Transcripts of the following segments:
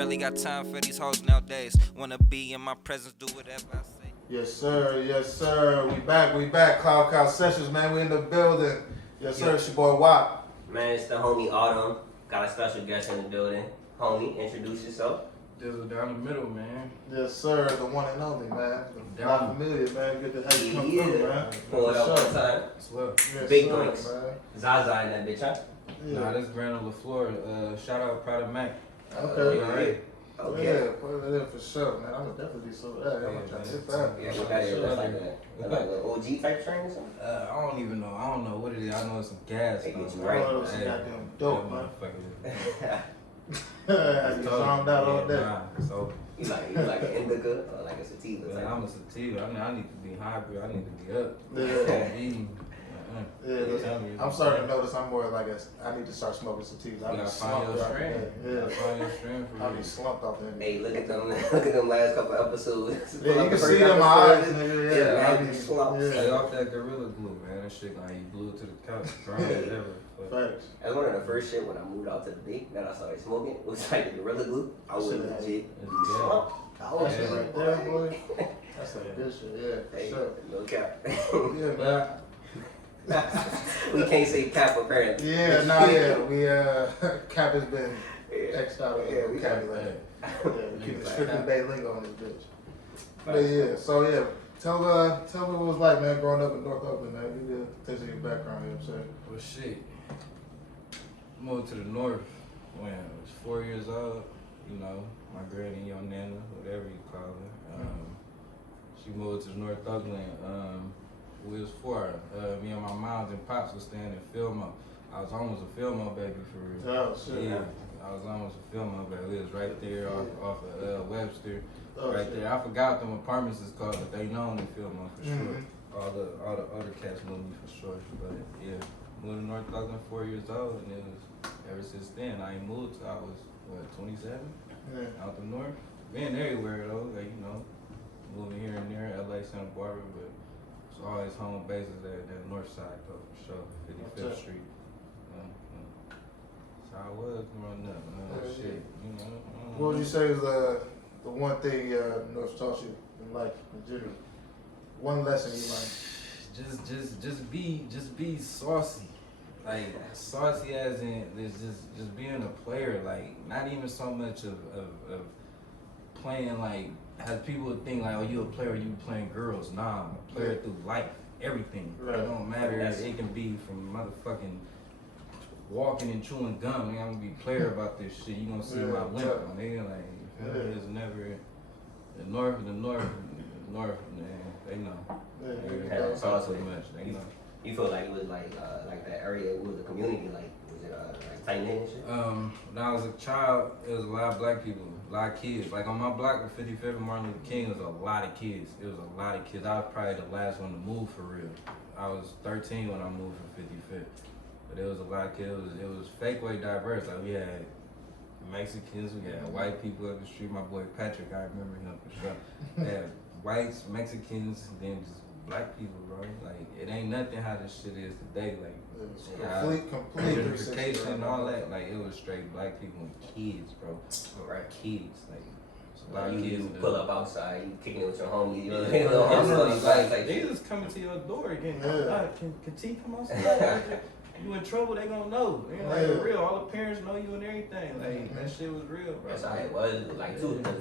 Barely got time for these hoes nowadays. Wanna be in my presence, do whatever I say. Yes, sir. Yes, sir. We back. Cloud Cow Sessions, man. We in the building. Yes, sir. It's your boy Wop. Man, it's the homie Autumn. Got a special guest in the building. Homie, introduce yourself. Dizzle Down The Middle, man. Yes, sir. The one and only, man. Not familiar, man. Good to have you come through, man. Pull it up one time. Swell. Yes, Big sir, doinks. man. Zaza in that bitch, huh? Yeah. Nah, this Granola Florida. Shout out Prada Mac. Okay. You alright? Okay. Yeah, put it in for sure, man. I'm gonna definitely be so bad. I'm gonna try to hit that. Yeah, we got it. That's like an OG type train or something? I don't even know. I don't know what it is. I know it's some gas. They get you I right. know it's goddamn dope, man. Motherfucker. I get zombed out all day. Nah, so, You like an indica or like a sativa man, type? I'm a sativa. I need to be hybrid. I need to be up. Yeah. Eating. Yeah, listen, I'm starting to notice I'm more like I need to start smoking sativas. I You be gotta find slumped your out strength. there. You gotta find your strength for I real. be slumped off there. Hey, look at them last couple episodes. Yeah, you can see it in my eyes, nigga. Yeah, Yeah, I man, be slumped. Stay yeah. off that Gorilla Glue, man. That shit gonna you glue it to the couch. Dry as ever. But Facts. That's one of the first shit when I moved out to the big that I started smoking was like the Gorilla Glue. I was Shit, legit be yeah. slumped. I was That's it right there, boy. That's like good shit. Yeah, for Hey, sure. no cap. Yeah, man. We can't say cap apparently. Yeah, nah, yeah. We Cap has been Yeah. X'd out of the Yeah, we got vocabulary. Hey, Yeah, we keep Nigga, the like strictly that. Bay lingo on this bitch. But yeah, so yeah, tell me what it was like, man, growing up in North Oakland, man. Give me a taste of your background, you know what I'm saying? well, shit. Moved to the north when I was 4 years old. You know, my granny, your nana, whatever you call her. She moved to North Oakland. We was four. Me and my moms and pops was staying in Fillmore. I was almost a Fillmore baby for real. Oh, shit. Yeah, I was almost a Fillmore baby. We was right there off of Webster. Oh, right shit. there. I forgot them apartments is called, but they known in Fillmore for sure. Mhm. All the other cats know me for sure. But yeah, moved to North Oakland 4 years old, and it was ever since then. I ain't moved till I was 27 Yeah. out the north. Been everywhere though, like you know, moving here and there, LA, Santa Barbara, but it's always home bases at that north side though for sure, 55th Okay. Street. That's how I was growing up, man. Yeah, Shit, you know. What would you say is the one thing North taught you in life in general? One lesson you learned. Just be saucy. Like saucy as in just being a player, like not even so much of playing like as people would think like, oh, you a player, you playing girls. Nah, I'm a player through life. Everything. Right. It don't matter. That's- It can be from motherfucking walking and chewing gum. I'm gonna be a player about this shit. You gonna see Yeah, my limp, tough. nigga. Like Yeah. it's never the north, man. They know. Yeah, They there you Yeah, go. it's talk awesome. too much. They know. You feel like it was like that area was a community, like was it like tight knit and shit? When I was a child, it was a lot of black people, a lot of kids. Like on my block with 55th and Martin Luther King, it was a lot of kids. It was a lot of kids. I was probably the last one to move for real. I was 13 when I moved from 55th. But it was a lot of kids. It was fake way diverse. Like we had Mexicans, we had white people up the street. My boy Patrick, I remember him for sure. We had whites, Mexicans, and then just black people, bro. Like it ain't nothing how this shit is today. Like It's yeah, complete 360 gentrification and all right that. Like it was straight black people and kids, bro. Right. Kids, like it's a lot of You kids. pull up outside, you kicking it with your homies, you know, Yeah, little homies, like they just coming to your door again. Yeah. Can T come outside? You in trouble? They gonna know. You know, like Yeah. for real. All the parents know you and everything. Like that shit was real, bro. That's how it was, like too, because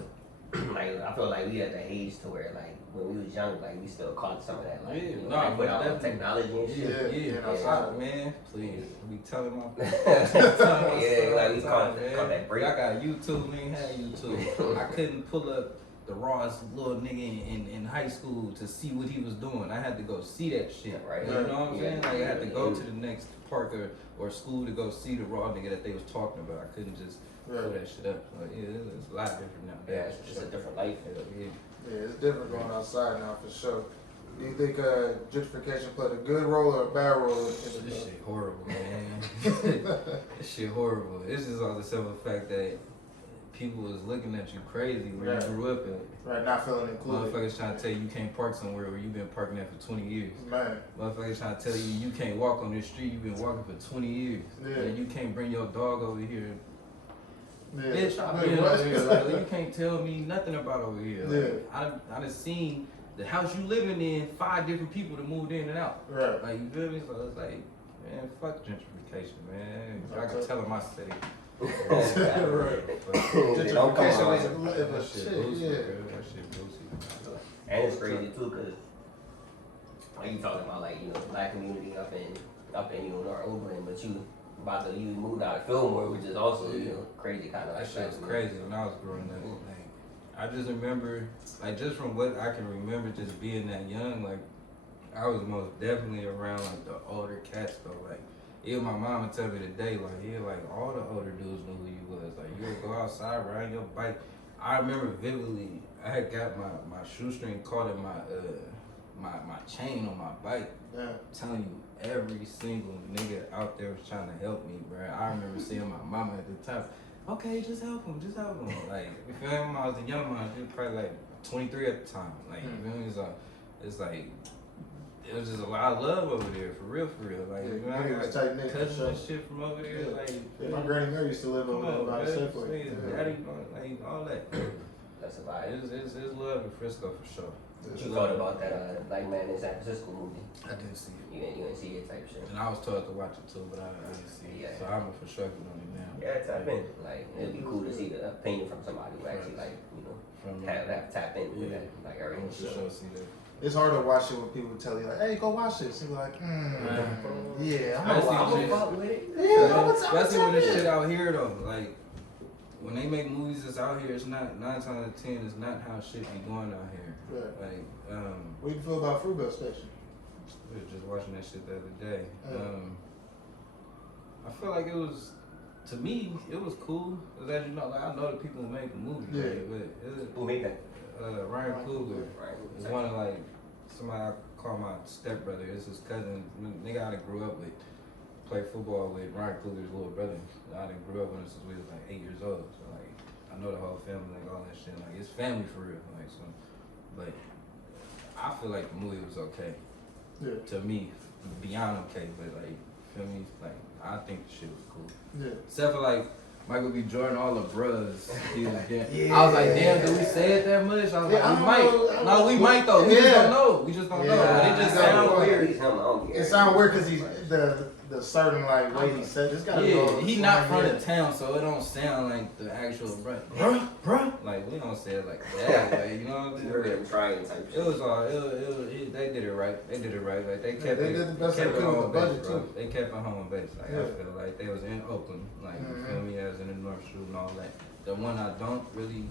like I feel like we at the age to where like when we was young, like we still caught some of that, like Yeah, you know, nah, like, without definitely. technology and shit. Yeah. Yeah, outside. man. Please, we telling my Yeah, like we caught that break. I got YouTube, we ain't had YouTube. I couldn't pull up the rawest little nigga in high school to see what he was doing. I had to go see that shit. Right. You know what I'm Yeah. saying? Like I had to go to the next park or school to go see the raw nigga that they was talking about. I couldn't just pull Right. that shit up. Like, yeah, it's a lot different now. Yeah, it's just a different life. Yeah. Yeah, it's different going outside now for sure. Do you think gentrification played a good role or a bad role in This the shit horrible, man. This shit horrible. It's just all the simple fact that people was looking at you crazy where Right. you grew up at. Right, not feeling included. Motherfuckers trying to tell you can't park somewhere where you've been parking there for 20 years. Man, Motherfuckers trying to tell you can't walk on this street you've been walking for 20 years. Yeah. And you can't bring your dog over here Bitch, I've been over here. Like, you can't tell me nothing about over here. Like, I done seen the house you living in, 5 different people that moved in and out. Right. Like, you feel me? So it's like, man, fuck gentrification, man. I can tell in my city. Right. Gentrification was That shit shit, boozy, yeah. bro. That shit boozy. And it's crazy too, cause like you talking about like, you know, black community up in you know, North Oakland, but you moved out of Fillmore, which is also, you know, crazy kind of That like shit was crazy when I was growing up. Like, I just remember, like, just from what I can remember, just being that young, like, I was most definitely around like the older cats though. Like, even my mom would tell me today, like, yeah, like all the older dudes knew who you was. Like, you would go outside riding your bike. I remember vividly, I had got my shoestring caught in my chain on my bike. Yeah. Telling you, every single nigga out there was trying to help me, bro. I remember seeing my mama at the time. Okay, just help him. Like, you feel me? When I was a young man, she was probably like 23 at the time. Like, you feel me? It's like, it was just a lot of love over there, for real. Like, you know, I got cousins and shit from over there. Yeah. Like, Yeah, my granny Mary used to live over there by herself. Daddy, like, all that. That's a vibe. It's love in Frisco for sure. What you thought about that Black Man in San Francisco movie? I didn't see it. You didn't see it type shit. And I was told to watch it too, but I didn't see it. Yeah. So I'm for sure on it now. Yeah, tap in. Like, it'd be cool to see the opinion from somebody who actually, like, you know, From have tap in with yeah. that, like, I'm everything. for sure see that. It's hard to watch it when people tell you like, "Hey, go watch this." You're like, "Yeah, I'm Especially gonna when fuck it's- with it." Yeah, Especially when it's this shit out here though, like when they make movies that's out here, it's not 9 times out of 10. It's not how shit be going out here. Right. Like, What do you feel about Fruitvale Station? we were just watching that shit the other day. Yeah. I feel like it was, to me, it was cool. Cause as you know, like I know the people who make the movie, Yeah. right? But it was, Who made that? Ryan Coogler. Right. It's one of like somebody I call my stepbrother. It's his cousin. Nigga I done grew up with. Played football with Ryan Coogler's little brother. I done grew up with him since we was like 8 years old. So like I know the whole family, like all that shit. Like it's family for real. Like so, but I feel like the movie was okay. Yeah. To me, beyond okay. But like, feel me? Like I think the shit was cool. Yeah. Except for like Michael B. Jordan, all the bros. He was getting, I was like, damn, do we say it that much? I was like, we might. No, we might though. We just don't know. We just don't know. But it just sounds weird. It sounds weird because he's the certain like way he said. This guy. Yeah, he not from the town, so it don't sound like the actual bruh. Like we don't say it like that. Like, you know what I'm saying? Trying type shit. It was all. They did it right. They did it right. Like they kept They it. did the best They kept they it could with home the base, budget, bro. too. They kept it home base. Like Yeah. I feel like they was in Oakland. Like you feel me? As in the North Shore and all that. The one I don't really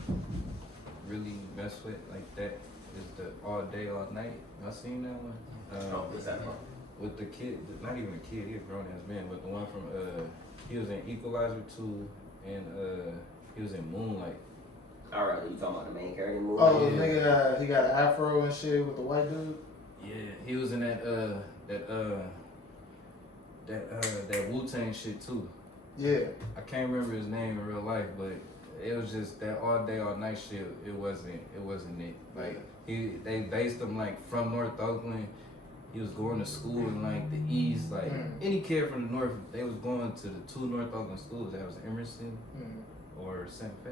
mess with like that is the All Day All Night. Y'all seen that one? What's that from? With the kid, not even a kid, he a grown ass man, but the one from he was in Equalizer 2 and he was in Moonlight. Alright, you talking about the main character movie? Oh, the Yeah. nigga, he got an afro and shit with the white dude. Yeah, he was in that Wu-Tang shit too. Yeah. I can't remember his name in real life, but it was just that All Day All Night shit. It wasn't it. Like they based him like from North Oakland. He was going to school in like the East. Like any kid from the North, they was going to the 2 North Oakland schools. That was Emerson or Santa Fe,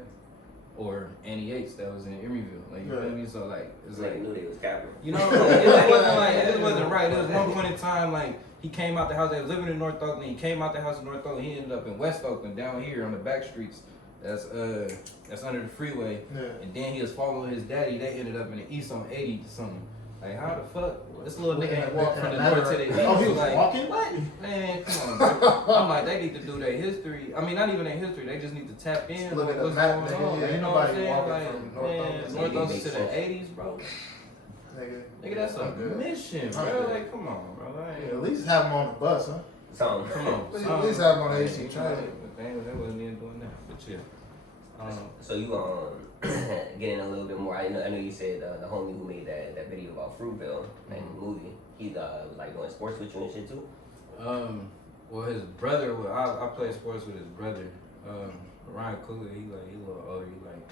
or Annie Yates. That was in Emeryville. Like you feel me? So like it's Like, like, knew they was capping. you know, it wasn't right. It was one point in time like he came out the house. They was living in North Oakland. He came out the house in North Oakland. He ended up in West Oakland down here on the back streets. That's under the freeway. Yeah. And then he was following his daddy. They ended up in the East on 80 to something. Like how the fuck this little nigga ain't walked from the north to the east? Oh, he was like, walking? What? Man, come on, bro. I'm like, they need to do their history. I mean, not even their history. They just need to tap in. Look at the what's map, going nigga. on. Yeah, You ain't know what I'm nobody saying? walking Like, from North man, Oakland. North Oakland Makes to the sense. 80s, bro. Nigga, that's a good. mission, I'm bro. good. Like, come on, bro. Yeah, at least have him on the bus, huh? Something. Come on. At least have him on the Man, AC you train. know, but they wasn't even doing that. But yeah. So you getting a little bit more. I know you said the homie who made that video about Fruitvale and the movie. He was like doing sports with you and shit too. Well, his brother. I played sports with his brother. Ryan Coogler. He a little older. He like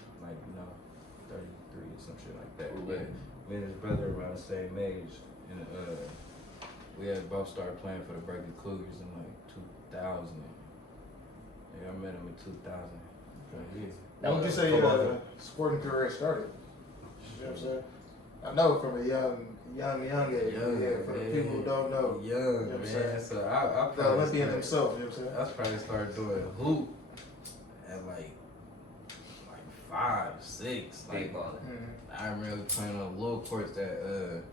33 or some shit like that. Yeah. But me and his brother around the same age, and we had both started playing for the Berkeley Cougars in like 2000. Yeah, I met him in 2000. That When would you was say football. your sporting career started? You know what I'm saying? I know from a young age. Yeah, for the people who don't know. Young, You know what I'm man. saying? So I The Olympian himself, you know what I'm saying? I probably started doing hoop at like 5, 6. Big Like, baller. Mm-hmm. I remember playing on little courts that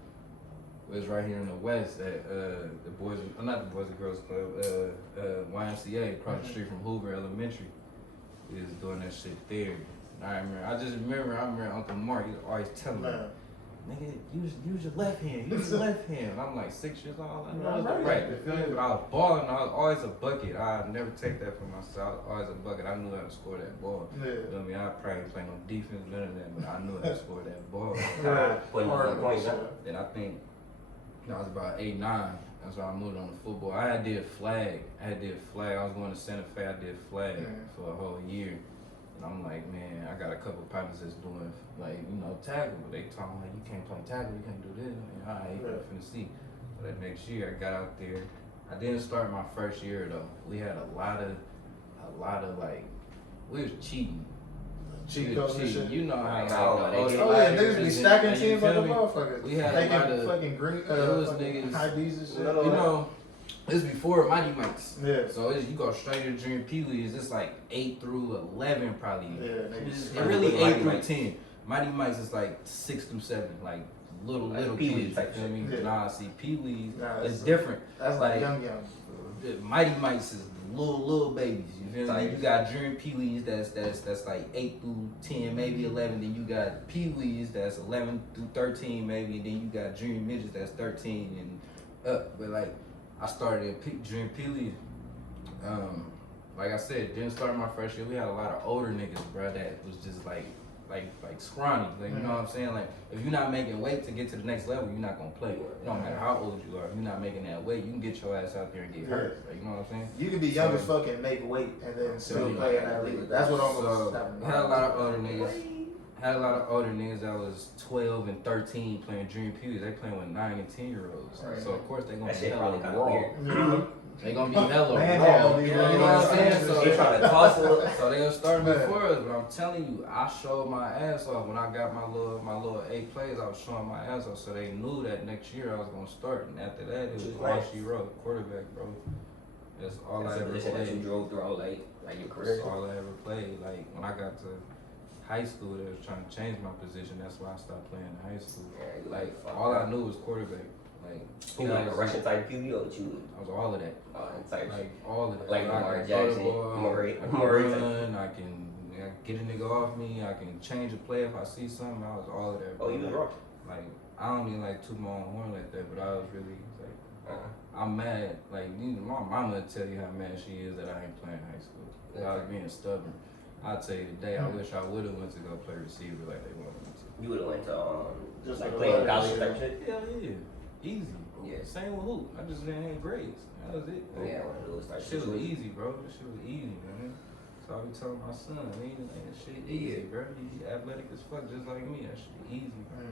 was right here in the West at the boys, not the Boys and Girls Club, YMCA, across the street from Hoover Elementary. We was doing that shit there. And I remember Uncle Mark, he was always telling me, nigga, use your left hand, use your left hand. And I'm like 6 years old, I know it's right. You feel me? But I was balling, I was always a bucket. I never take that for myself. I was always a bucket. I knew how to score that ball. Yeah. You know what I mean? I probably play no defense, none of that, but I knew how to score that ball. Putting on the point, Then I think I was about 8, 9. That's why I moved on to football. I did flag. I was going to Santa Fe. I did flag for a whole year. And I'm like, man, I got a couple partners that's doing tackle. But they told me, like, you can't play tackle. You can't do this. I mean, all right, I'm finna see. So that next year, I got out there. I didn't start my first year though. We had a lot of like, we was cheating. Cheat codes and shit. You know how Oh yeah, niggas be stacking teams like a motherfucker. We had taking a lot of fucking green, those fucking niggas. high D's and shit. You know, it's before Mighty Mites. Yeah. So you go straight to junior Pee Wees. It's like 8 through 11 probably. Yeah, It's niggas. really 8 Mighty through Mites. 10. Mighty Mites is like 6 through 7, like little Pee Wees kids. type You know what I mean? shit. Yeah. Nah, see, Pee Wees Nah, is that's- different. That's like young. Mighty Mites is little babies. You feel me? Type. You got junior Pee Wees that's like 8 through 10, maybe 11. Then you got Pee Wees that's 11 through 13, maybe. And then you got junior midgets that's 13 and up. But like, I started at junior Pee Wees. Like I said, didn't start my first year. We had a lot of older niggas, bro, that was just like scrawny. Like, you know what I'm saying? Like, if you're not making weight to get to the next level, you're not gonna play. It don't matter how old you are. If you're not making that weight, you can get your ass out there and get hurt. Like, you know what I'm saying? You can be young as fuck and make weight and then still play in that league. That's what almost happened. Had a lot of older niggas. Had a lot of older niggas that was 12 and 13 playing junior Pee Wees. They playing with 9 and 10-year-olds. Right. So of course they gonna That be shit probably hella kinda raw. weird. They gonna be hella Man, raw. yeah, You know what I'm saying? So They trying to toss it. So they gonna start Man. before us, but I'm telling you, I showed my ass off when I got my little 8 plays. I was showing my ass off, so they knew that next year I was gonna start. And after that, it was all she wrote, quarterback, bro. That's all I That's a ever position that you played. drove throughout like your That's career. all I ever played. Like when I got to high school, they was trying to change my position. That's why I stopped playing in high school. Yeah, you Like fuck all I that. knew was quarterback. Like You like a Russian type QB or what you I was all of that. type Like all of that. Like I Lamar can throw the Jackson, ball, Murray- I can Murray type. run, I can get a nigga off me, I can change a play if I see something. I was all of that. Oh, you was bro. raw. Like I don't even like toot my own horn like that, but I was really like I'm mad. Like my mama would tell you how mad she is that I ain't playing high school. I was being stubborn. I'll tell you today, I wish I would have went to go play receiver like they wanted me to. You would have went to Just like like playing a college lot type of shit. Hell yeah, easy. Yeah. Same with hoop. I just didn't have grades. That was it. Yeah, one of those type Shit was situations. easy, bro. This shit was easy, man. So I be telling my son, man, that shit easy, bro. He athletic as fuck, just like me. That shit easy, bro.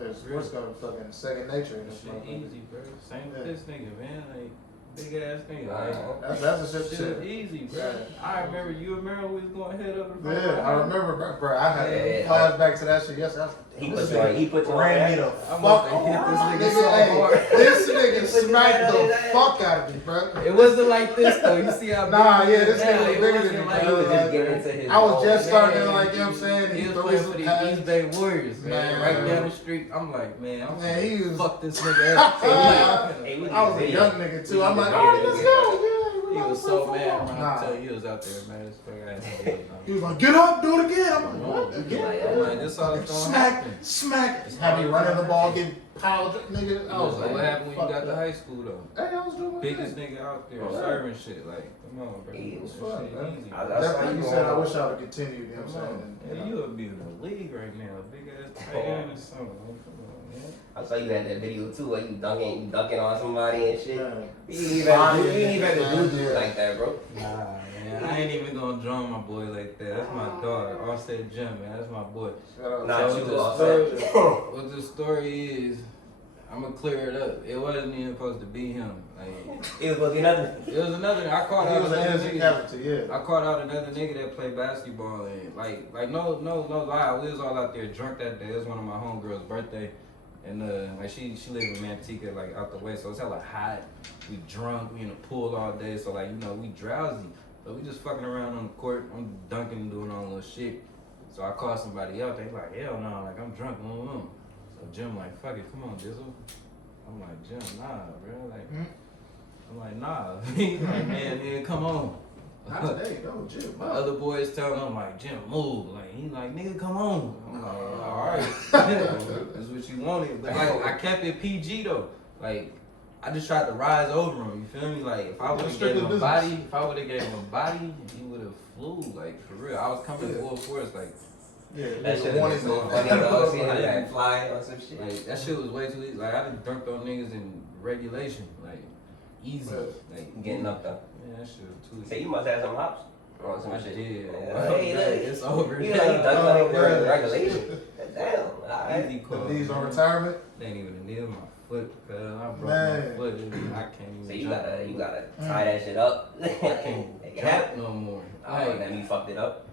Yeah, sports got fucking second nature in That this shit motherfucker. easy, bro. Same Yeah. with this nigga, man. Like big ass nigga. Like, That's a shit shit. was easy, bro. Yeah. I remember. You remember we was going head over. the Yeah, I remember, bro. I had Yeah. to flashback to that shit. Yes, that's. He put you on. He put you on. ran me that. the I fuck must have hit this nigga so hey, hard. this nigga smacked Put you the on fuck out of me, bro. It wasn't like this though. You see how big Nah, he yeah, is this now. nigga was It bigger wasn't than me, like He bro. was just getting into his. I was just starting, man. like, you know what I'm saying? He He was threw playing some for the pass. East Bay Warriors, man. Man. Right down the street. I'm like, man, I'm Man, he gonna was- fuck this nigga up. Hey, we I was a need young video. nigga too. I'm like, all right, let's go. Yeah, He was so mad, man. Nah. I tell you, he was out there, man. This fuck ass. He was like, get up, do it again. I'm like, what? Again? I'm like, this all that's gonna Smack, happen. smack. Had me running the ball, getting piled up, nigga. I was So like, what happened when you fuck got to that. high school though? Hey, I was doing my Biggest thing. nigga out there, Oh, yeah. serving shit. Like, come on, bro. Yeah, it was That fun, shit man. easy, I- bro. that's That's why like you you said, I going- wish I would have continued, you know what I'm Come on. saying? Yeah, you would be in the league right now. Big ass tight end or something. Like, come on, man. I saw you had that video too, where you dunking on somebody and shit. Man. You didn't even have to do it like that, bro. Nah, man. I ain't even gonna drum my boy like that. That's my dog. Offset Jim, man. That's my boy. Shout out Nah, to you the was story. What the story is, I'm gonna clear it up. It wasn't even supposed to be him. Like, It was supposed to be nothing. it was another. I caught He out was an another innocent nigga. character, yeah. I caught out another nigga that played basketball and like no lie. We was all out there drunk that day. It was one of my homegirls' birthday, and like she lived in Manteca, like out the way, so it's hella hot. We drunk. We in the pool all day, so like we drowsy. But we just fucking around on the court. I'm dunking and doing all little shit. So I called somebody up. They like, hell no, like I'm drunk. So Jim like, fuck it, come on, Dizzle. I'm like, Jim, nah, bro. Like, I'm like, nah. He's like, man, come on. Not today, no, Jim. My other boys telling him like, Jim, move. Like he's like, nigga, come on. I'm like, all right, that's what you wanted. But like, I kept it PG though. Like, I just tried to rise over him. You feel me? Like, if I would have gave him a body, he would have flew. Like for real, I was coming full force. Like, yeah, That shit one is is so funny though. See how that fly on some shit. like that shit was way too easy. Like I done dunked on niggas in regulation. Like easy. Like Getting up though. Yeah, that shit was too easy. Say you must have some hops. Or some I shit. did. Hey, look. It's over. You know you dunked on it man. in regulation. Damn. Alright. Easy call. The knees on retirement. They ain't even near my foot, cause I broke Man. my foot. I can't even. So you jump. gotta tie that shit up. I can't It jump happened. no more. Oh, then you fucked it up.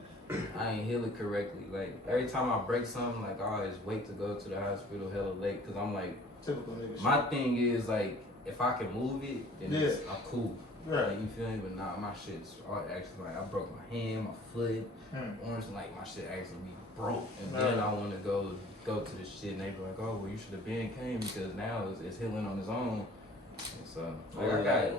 I ain't heal it correctly. Like every time I break something, like I always wait to go to the hospital hella late, cause I'm like, Typical nigga my thing is like, if I can move it, then I'm cool. Right. Like, you feel me? But nah, my shit's actually like I broke my hand, my foot, orange, like my shit actually be broke, and then I want to go to the shit, and they be like, oh well, you should have been came because now it's healing on its own. And so like I got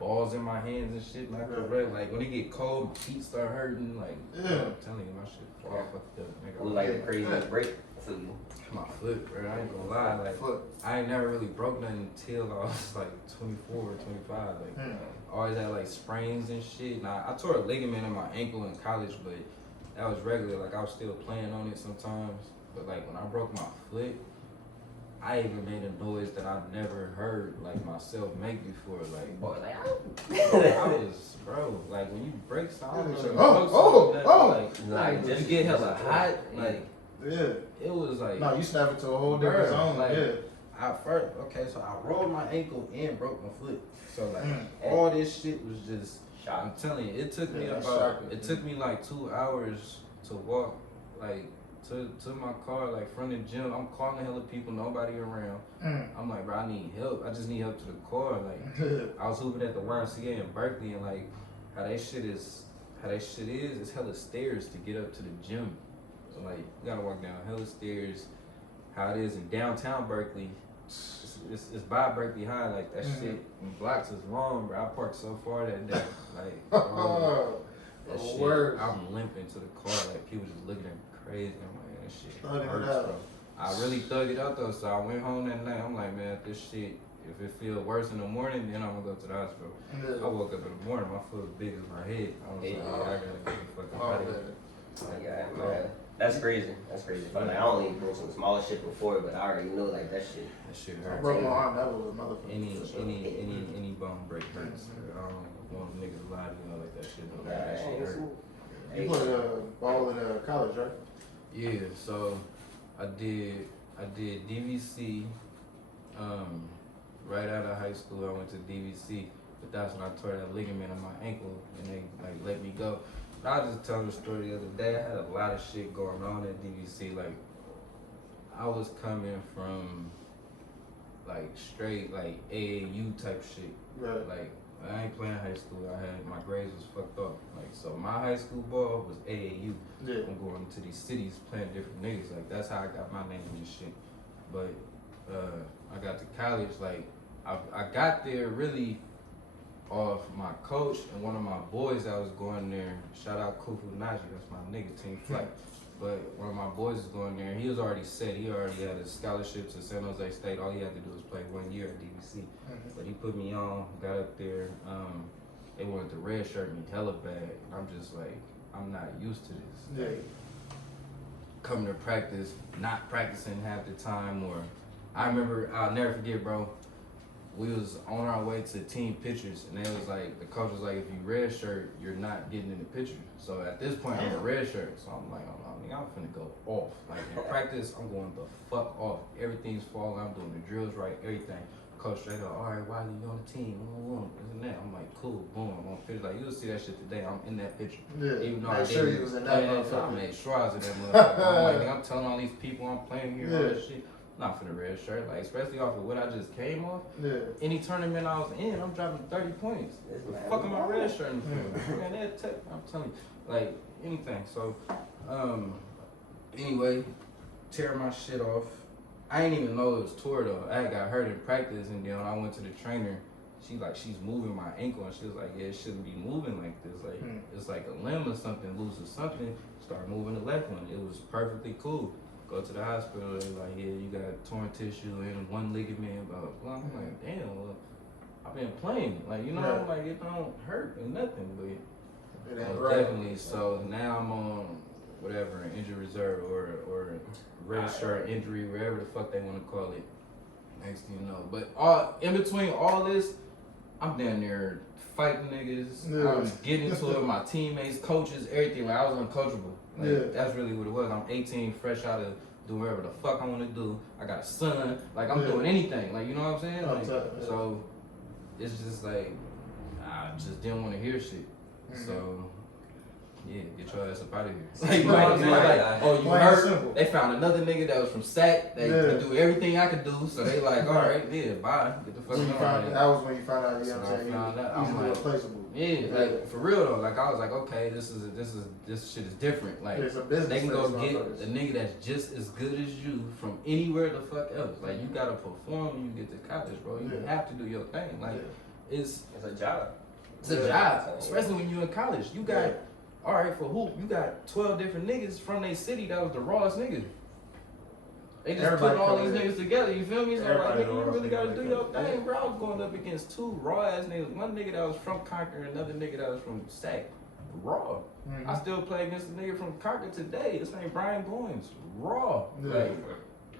balls in my hands and shit, not correct. Like when it get cold, my feet start hurting. Like I'm telling you, my shit fall fucked up. It was like the craziest break for you. My foot, bro. I ain't gonna lie. Like I ain't never really broke nothing until I was like 24 or 25. Like I always had like sprains and shit. Now I tore a ligament in my ankle in college, but that was regular. Like I was still playing on it sometimes. But like when I broke my foot, I even made a noise that I've never heard like myself make before. Like, Boy, like, I was, bro. Like when you break something, like just you get hella hot. Like Yeah. it was like No, you snap it to a whole different zone. like, Yeah. I first, okay, so I rolled my ankle and broke my foot. So like all this shit was just. I'm telling you, it took me it took me like 2 hours to walk, like to my car, like from the gym. I'm calling hella people, nobody around. I'm like, bro, I need help. I just need help to the car. Like I was hooping at the YMCA in Berkeley, and like how that shit is, it's hella stairs to get up to the gym. So like you gotta walk down hella stairs. How it is in downtown Berkeley, it's by Berkeley High. Like that shit in blocks is long, bro. I parked so far that day, like that shit. I'm limping to the car, like people just looking at me crazy. I'm like, that shit hurts, bro. I really thug it out though, so I went home that night. I'm like, man, if this shit, if it feels worse in the morning, then I'm gonna go to the hospital. I woke up in the morning, my foot was big as my head. I was like, I gotta get the fuck out of here. Yeah, man. That's crazy. That's crazy. But like, I only broke some smaller shit before, but I already know like that shit. That shit I hurts. broke my arm. That was a motherfucker. Any bone break hurts. I don't want niggas to lie to you like that shit. Don't make that shit hurt. You played ball in college, right? Yeah. So I did DVC. Right out of high school, I went to DVC, but that's when I tore that ligament in my ankle, and they like let me go. I was just telling the story the other day. I had a lot of shit going on at DVC. Like, I was coming from, like, straight, like, AAU type shit. Right. Like, I ain't playing high school. My grades was fucked up. Like, so my high school ball was AAU. Yeah. I'm going to these cities playing different niggas. Like, that's how I got my name and shit. But, I got to college, like, I got there really off my coach and one of my boys that was going there. Shout out Kufu Naji, that's my nigga, Team Flight. But one of my boys is going there. He was already set. He already had a scholarship to San Jose State. All he had to do was play 1 year at DVC. But he put me on, got up there. They wanted to red shirt me hella bad. And I'm just like, I'm not used to this. Yeah. Like, coming to practice, not practicing half the time, or I remember, I'll never forget, bro. we was on our way to team pictures, and they was like, the coach was like, if you red shirt, you're not getting in the picture. So at this point, I'm a red shirt, so I'm like, oh no, nigga, I'm finna go off. Like in practice, I'm going the fuck off. Everything's falling. I'm doing the drills right, everything. Coach straight up, all right, Wiley, you on the team, isn't that? I'm like, cool, boom, I'm on picture. Like you'll see that shit today. I'm in that picture. Yeah. Even though Make I sure didn't you was in that play, motherfucker. I made sure I was in that motherfucker. I'm like, nigga, I'm telling all these people I'm playing here, all Yeah. that shit. Not for the red shirt, like especially off of what I just came off. Yeah. Any tournament I was in, I'm dropping 30 points. The fuck am I red shirt in the field? Man, that tech, I'm telling you, like anything. So, anyway, tear my shit off. I didn't even know it was tore though. I got hurt in practice, and then when I went to the trainer, she's moving my ankle, and she was like, yeah, it shouldn't be moving like this. Like it's like a limb or something, loose or something. Start moving the left one. It was perfectly cool. Go to the hospital, they're like, yeah, you got torn tissue and one ligament, blah, blah, blah. I'm like, damn, well, I've been playing. Like, you know, Yeah. like, it don't hurt or nothing, but It ain't right. definitely. So now I'm on whatever, injury reserve or red shirt injury, wherever the fuck they want to call it. Next thing you know. But in between all this, I'm down there fighting niggas. Yeah. I was getting into it with my teammates, coaches, everything. Like, I was uncoachable. Like, Yeah. that's really what it was. I'm 18, fresh out of doing whatever the fuck I want to do. I got a son. Like, I'm Yeah. doing anything. Like, you know what I'm saying? Oh, Like, tight, yeah. so it's just like, I just didn't want to hear shit. So, yeah, get your ass up out of here. Like, you know what I'm saying? Like, oh, you Plain and hurt? simple. They found another nigga that was from SAC that Yeah. could do everything I could do. So they like, all right, yeah, bye. Get the fuck When you on. found, that was when you found out, you know So what I'm saying, I found out, you I'm easily like- replaceable. Yeah, like for real though. Like I was like, okay, this shit is different. Like It's a business. they can go thing, get motherfuckers. a nigga that's just as good as you from anywhere the fuck else. Like you gotta perform when you get to college, bro. You Yeah. have to do your thing. Like it's It's a job. a Yeah. job, especially when you're in college. You got Yeah. all right for hoop. You got 12 different niggas from their city that was the rawest niggas. They just Everybody put all these coming in. niggas together, you feel me? So Everybody like, nigga, the you rawest really gotta nigga do they your come. thing, bro. I was going up against two raw ass niggas. One nigga that was from Concord, another nigga that was from SAC. Raw. Mhm. I still play against a nigga from Concord today. His name Brian Goins. Raw. Yeah. Like,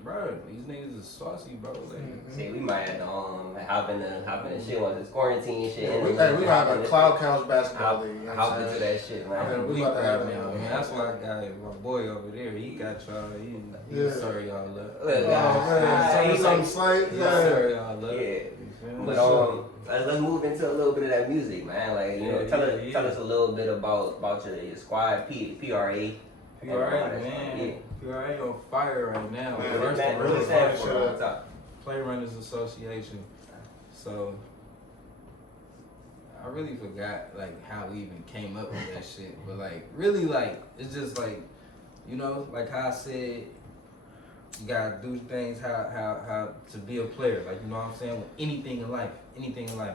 bro, these niggas is saucy, bro. Like, Mhm. See, we might have to hop in the shit on this quarantine shit. Yeah, and we then gonna have a hop cloud couch basketball Hop, league. You know what hop I'm into saying? that shit, I'm man. we weak about to right have now, it. man. That's why I got my boy over there. He got y'all. He Yeah. sorry y'all love. Look, Oh man, he's something like- slight. He Yeah. sorry y'all love. Yeah. You feel me? But let's move into a little bit of that music, man. Like you know, Yeah, tell us a little bit about your squad, PRA. PRA, man. PRA on fire right now. Yeah, First man, of really all, stand for shut it up. on top. Play Runners Association. So I really forgot like how we even came up with that shit. But like really like it's just like, you know, like how I said, you gotta do things how to be a player. Like you know what I'm saying? With anything in life,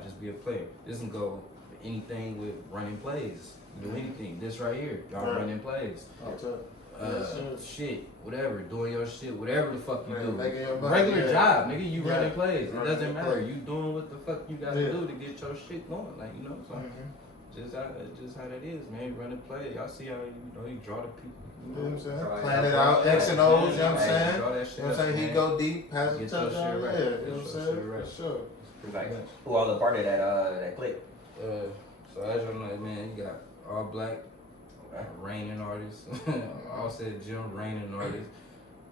just be a player. This can go for anything with running plays. Do anything. This right here, y'all Right. running plays. Oh, tight. Yes, sir. Shit, whatever, doing your shit, whatever the fuck you Man, do. making your money, Regular yeah. job, nigga, you Yeah. running plays. It Running doesn't matter. plays. You doing what the fuck you gotta Yeah. do to get your shit going, like you know. So Mhm. just how that is, man. Running plays. Y'all see how you draw the people. You know what I'm saying? Right. Plan it out, X and O's, you know what I'm Right. saying? Draw that You shit know what I'm up, saying? He man. go deep, pass the Get your touchdown, shit right. yeah, you Get know what I'm your saying? shit right. For sure. Like, who all a part of that clique? So as y'all know, man, you got ALLBLACK, reigning artist. Offset Jim, reigning artist.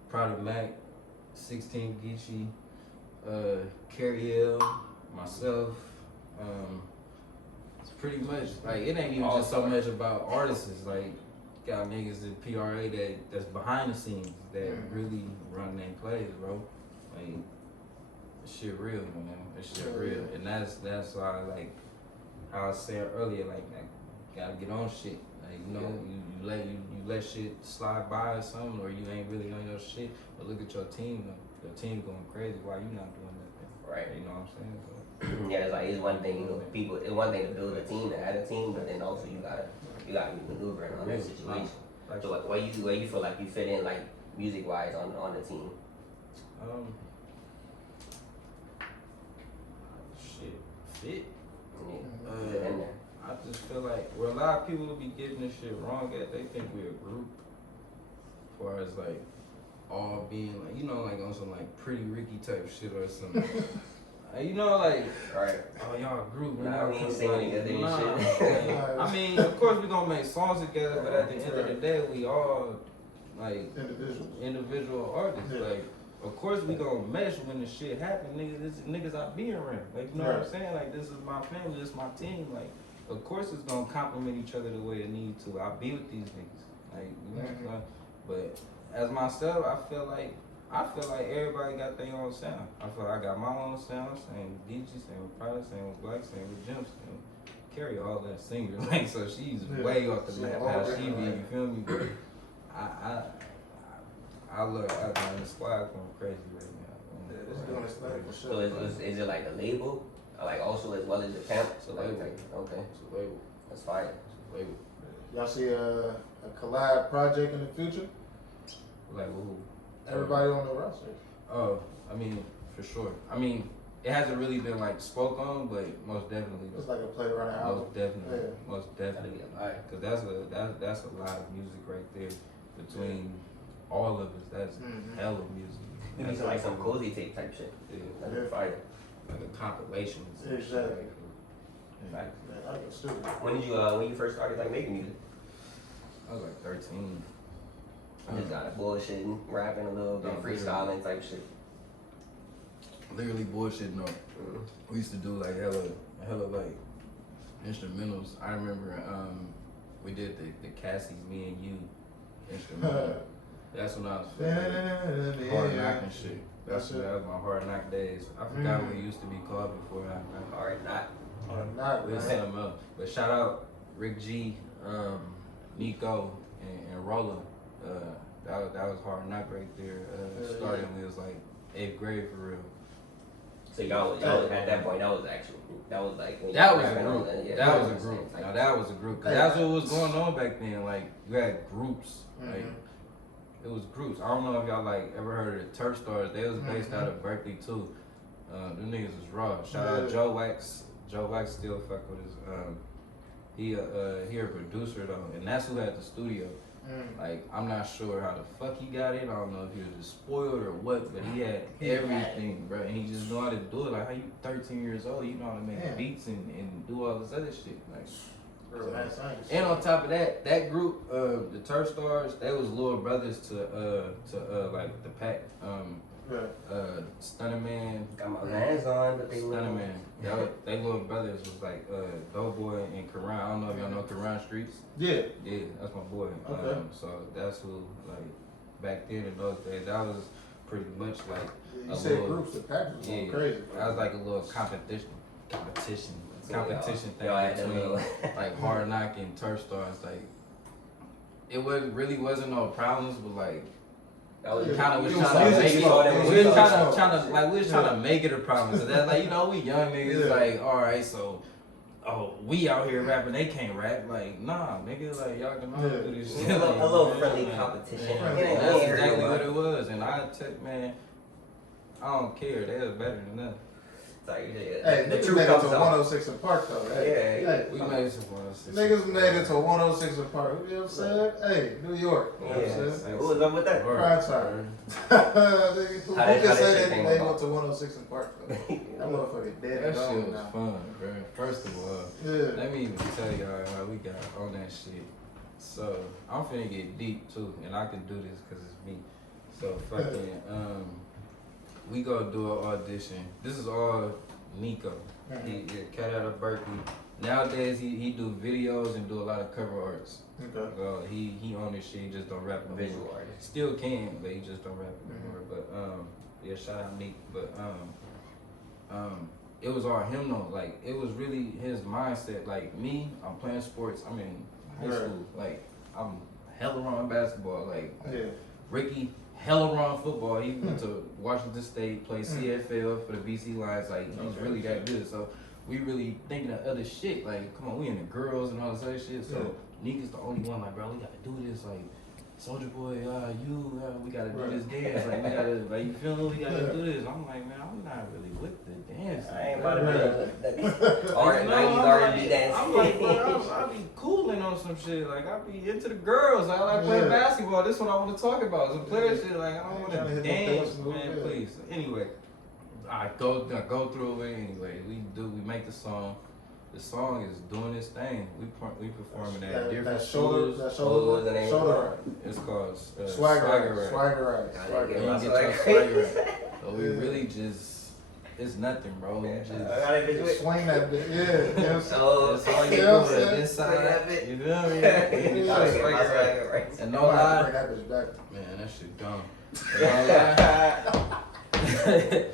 Proud of Mac, 16 Geechee, Carrie L, myself. It's pretty much like it ain't even just so much about artists. It's like got niggas in PRA that's behind the scenes that really run their plays, bro. Like shit real, man. That shit real, and that's why like how I said earlier, like gotta get on shit. Like you know, you let shit slide by or something, or you ain't really on your shit. But look at your team, though. Your team going crazy. Why you not doing nothing? Right. You know what I'm saying? So, Yeah, it's one thing, you know, people. It's one thing to build a team, to add a team, but then also you gotta be maneuvering on that situation. like, So where you feel like you fit in, like music wise, on the team? Shit, fit. Yeah, fit in there. I just feel like where a lot of people will be getting this shit wrong at, they think we're a group. As far as like all being like, you know, like on some like Pretty Ricky type shit or something. You know, like, Right. oh, y'all a group. Nah, we ain't singing together and nah, shit. man. I mean, of course we gonna make songs together, but at the end of the day, we all like individual artists. Yeah. Like, of course we gonna mesh when the shit happen, niggas. This niggas I be around. Like, you know what I'm saying? Like, this is my family, this is my team. Like, of course it's gonna complement each other the way it needs to. I be with these niggas. Like, you know what I'm saying? But as myself, I feel like everybody got their own sound. I feel like I got my own sound, same with DJ, same with Prada, same with Black, same with Jim, same with Carrie, all that singer. Like, so she's way off the map how she be, you feel me? But I look, the squad going crazy right now. Yeah, it's doing its thing for sure. So is it like a label? Or like also as well as the camp? It's a label. Okay. It's a label. That's fire. It's a label. Y'all see a collab project in the future? Like, who? Everybody on the roster. Oh, I mean, for sure. I mean, it hasn't really been like spoke on, but most definitely. It's like a play around the album. Most definitely. Yeah. Most definitely. Alright. Cause that's a lot of music right there between all of us. That's hell of music. You need like some cozy tape type shit. Yeah. Like fire. Like a compilation. Exactly. Facts. Man, I can still. When you first started like making music? I was like 13. Just got it bullshitting, rapping a little bit, freestyling type shit. Literally bullshitting on. We used to do like hella like instrumentals. I remember we did the Cassie's Me and You instrumental. That's when I was hard knocking shit. That was my hard knock days. I forgot what it used to be called before I Hard knock. Not, we'll set them up. But shout out Rick G, Nico, and Rolla. That was hard knock right there. Starting when it was like 8th grade for real. So y'all was at that point. That was like when that you was a rapping group. on the- That was a group. Now that was a group. Cause that's what was going on back then. Like you had groups. Like it was groups. I don't know if y'all like ever heard of the Turf Stars. They was based out of Berkeley too. Them niggas was raw. Shout out Joe Wax. Joe Wax still fuck with his. He a producer though, and that's who had the studio. Like I'm not sure how the fuck he got it. I don't know if he was just spoiled or what, but he had everything, bro. And he just know how to do it. Like how you 13 years old, you know how to make beats and do all this other shit. Like. And on top of that, that group, the Turf Stars, they was little brothers to like the Pack, Stunner Man. Got my hands on, but they Stunner Man. They little brothers was like Doughboy and Karan. I don't know if y'all know Karan Streets. Yeah, that's my boy. Okay. So that's who like back then in those days. That was pretty much like you said little, groups, the Pack was going crazy. That was like a little competition thing y'all between like Hard Knock and Turf Stars. Like it wasn't no problems, but like we kind of was trying to make it. We was trying to make it a problem. So that's like we young niggas. Like all right, so we out here rapping, they can't rap. Like nah, nigga, like y'all can do this shit. A little friendly competition. That's exactly what it was, and I took I don't care. They was better than us. Hey, the truth made it to 106 in Park though. Hey, we made it to 106. Niggas made it to 106 in Park. You know what I'm saying? Hey, New York. You know what I'm saying? What was up with that? Prime time. Who can say that they went to 106 in Park though? That motherfucker dead and gone. That shit was now. fun, bro. First of all, let me even tell y'all how we got on that shit. So I'm finna get deep too, and I can do this because it's me. So fucking we go do an audition. This is all Nico. He a cat out of Berkeley. Nowadays he do videos and do a lot of cover arts. Okay. He on this shit. He just don't rap no visual more. artist. Still can, but he just don't rap anymore. But shout out Nick. But it was all him though. Like it was really his mindset. Like me, I'm playing sports. I'm in high school. Like I'm hella wrong basketball. Like Ricky. Hella wrong football. He went to Washington State, played CFL for the BC Lions. Like he's really that good. So we really thinking of other shit. Like come on, we in the girls and all this other shit. So Nika's the only one. Like bro, we gotta do this. Like Soldier Boy, we gotta do this dance. Like we gotta, like you feel me? We gotta do this. I'm like man, I'm not really with the dance. I ain't about to be 90s R&B dance. I'm like, bro, I be cooling on some shit. Like I be into the girls. I like playing basketball. This is what I want to talk about. Some player shit. Like I don't want to dance, man. Please. Anyway, I go through it anyway. We make the song. The song is doing its thing. We performing at different schools. Shoulder. It's called Swagger You get your swagger right. So we really just, it's nothing, bro. We just swing that bit. Yeah. Yes. So, all you You know what do I'm is saying? inside. You feel me? You get your swagger right. And no Bring lie, that bitch back. man, that shit dumb. No lie.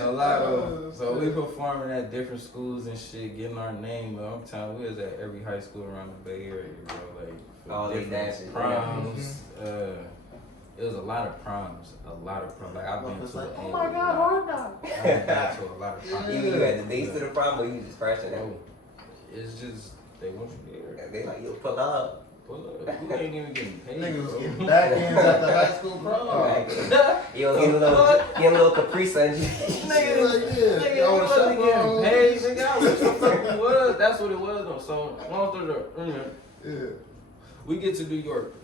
A lot of so we performing at different schools and shit, getting our name. But I'm telling you, we was at every high school around the Bay Area, bro. Like All these dances, proms. It was a lot of proms. Like I've been to. Like, oh my God, hard knock. I've been to a lot of proms. You had the dates to the prom, or you just crashing it? Bro, it's just they want you there. They like, yo, pull up. Pull up. You ain't even getting paid. Niggas was bro. getting back ends at the high school prom. Yo, get a little Capri Sun. Nigga, you wasn't getting paid, nigga. I wish the fuck we was. That's what it was though. So long story short, Yeah. we get to New York.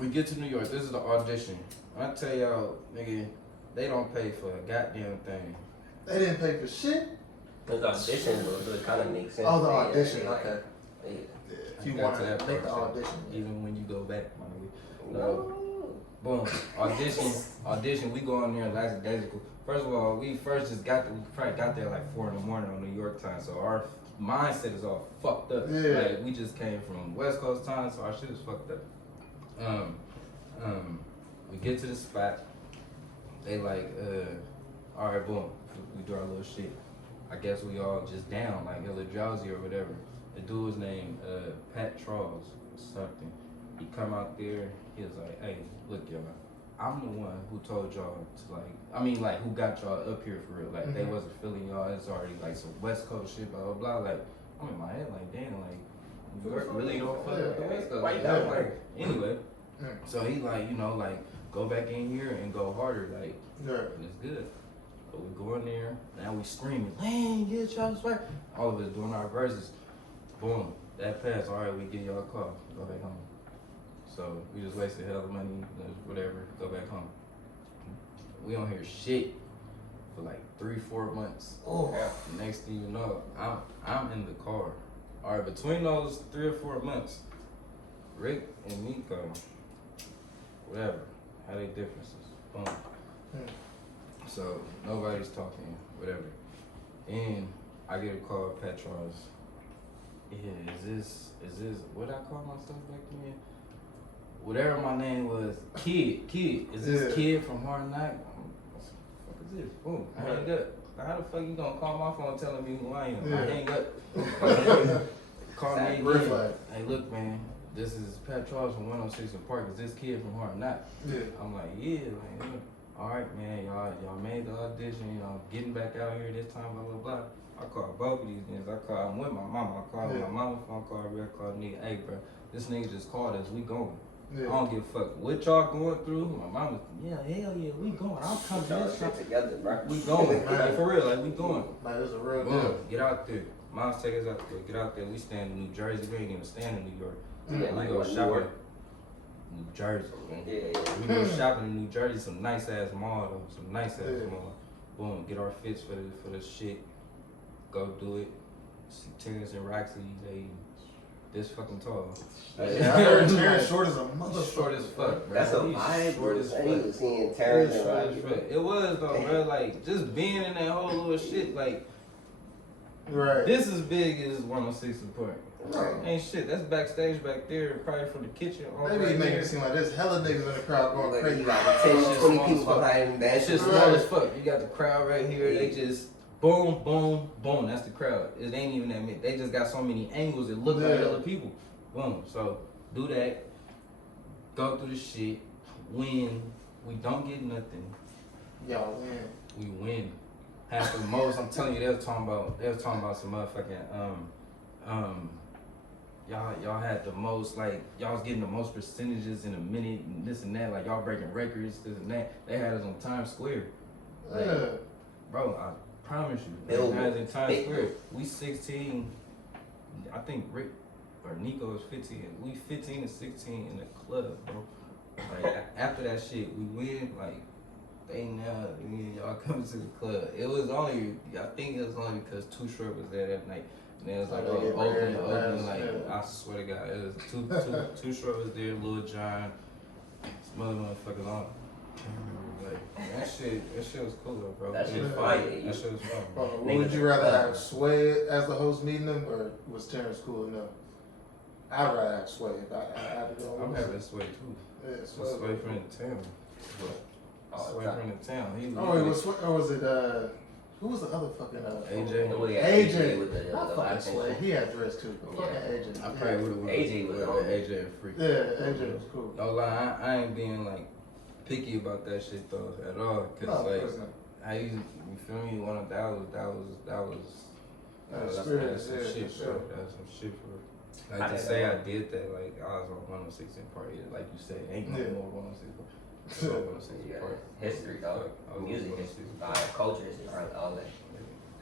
This is the audition. I tell y'all, nigga, they don't pay for a goddamn thing. They didn't pay for shit. The audition, so it kind of makes sense. Oh, the Yeah, audition, yeah, okay. yeah. If you I got want to to that make the part, audition. even when you go back, my nigga. No. Boom. Audition. We go on there lackadaisical. First of all, we probably got there like 4 in the morning on New York time, so our mindset is all fucked up. Yeah. Like we just came from West Coast time, so our shit is fucked up. We get to the spot. They like, all right, boom. We do our little shit. I guess we all just down, like hella drowsy or whatever. The dude was named Pat Charles or something. He come out there, he was like, hey, look y'all, I'm the one who told y'all to who got y'all up here for real. Like they wasn't feeling y'all, it's already like some West Coast shit, blah, blah, blah. Like, I'm in my head like, damn, like, New York really don't fuck with the West Coast. Like, anyway, so he like, go back in here and go harder, like, it's good. So we go in there, now we screaming, Lane, get y'all swag. All of us doing our verses. Boom, that passed. All right, we get y'all a call. Go back home. So we just wasted hell of money, whatever. Go back home. We don't hear shit for like 3-4 months. Oh. Next thing you know, I'm in the car. All right, between those 3 or 4 months, Rick and Nico, whatever, had their differences. Boom. So nobody's talking, whatever. And I get a call, Petros. Yeah, is this what I call myself back then? Whatever my name was, Kid. Is this Kid from Hard Knock? What the fuck is this? Boom, I hang up. How the fuck you gonna call my phone telling me who I am? I hang up. Call me again. Hey, look, man, this is Pat Charles from 106 and Park. Is this Kid from Hard Knock? Yeah. I'm like, yeah, man. All right, man, y'all made the audition, getting back out here this time, blah, blah, blah. I called both of these niggas. I'm with my mama. I called my mama phone, called Rick, called nigga. Hey, bro, this nigga just called us. We going. Yeah. I don't give a fuck what y'all going through. My mama, yeah, hell yeah, we going. I'm coming. Y'all shit together, bro. We going. Like, for real, like, we going. Like, this is a real Boom, deal. get out there. Mom's take us out there. Get out there. We stand in New Jersey. We ain't even stand in New York. Yeah, We like go what, New shopping. York? New Jersey, man. Yeah. We go shopping in New Jersey, some nice ass mall though, some nice ass mall. Boom, get our fits for the shit. Go do it. See Terrence and Roxy, they this fucking tall. Yeah, I heard Terrence short as a motherfucker. Short as fuck, bro. That's a He's vibe, short as I fuck. was seeing Terrence and Short as Rocky. fuck. It was though, bro. Like just being in that whole little shit, like Right. this is big as 106 and Park. Right. Ain't shit. That's backstage back there, probably from the kitchen. All Maybe right it make here. it seem like there's hella niggas in the crowd going Like, crazy. you got It's 10, just 20 small people as fuck. behind that It's shit. just small as fuck. You got the crowd right here. They just boom, boom, boom. That's the crowd. It ain't even that many. They just got so many angles. It look like other people. Boom. So do that. Go through the shit. Win. We don't get nothing. Y'all win. We win. Half the most. I'm telling you, they was talking about some motherfucking Y'all had the most, like, y'all was getting the most percentages in a minute and this and that, like y'all breaking records, this and that. They had us on Times Square. Like, bro, I promise you. They had us in Times Square. We 16, I think Rick or Nico is 15. We 15 and 16 in the club, bro. Like after that shit, we win, like they now y'all coming to the club. It was only, I think it was only because Too Short was there that night. And it was like, Oh, yeah, Oakland, like, yeah. I swear to God, it was Too Short was there, Lil Jon, some other motherfuckers on. Like, that shit was cool though, bro. That shit was Yeah. fire. That shit was fun, bro. Would you rather have Sway as the host meeting them, or was Terrence cool enough? I'd rather have Sway. If I had to go. I'm having Sway too. Yeah, Sway from the town. Sway from the town. Oh, it was Sway, or was it who was the other fucking AJ. Oh, yeah, AJ. with the Not fucking last Sway. name. He had dress too. But fucking AJ. I probably would have went AJ was on. AJ and Freak. Yeah, AJ was cool. No lie, I ain't being like picky about that shit though at all. Cause No, of like course not. I used, you feel me? One of that was That's that's serious, some yeah, shit, for bro. sure. That's some shit for. How Like to did say that I did that, like I was on 116 party, like you said, ain't no Yeah. more 116 party. It's all 116 Yeah, party. history, dog. I was on Music 116 history, party. culture history, all that.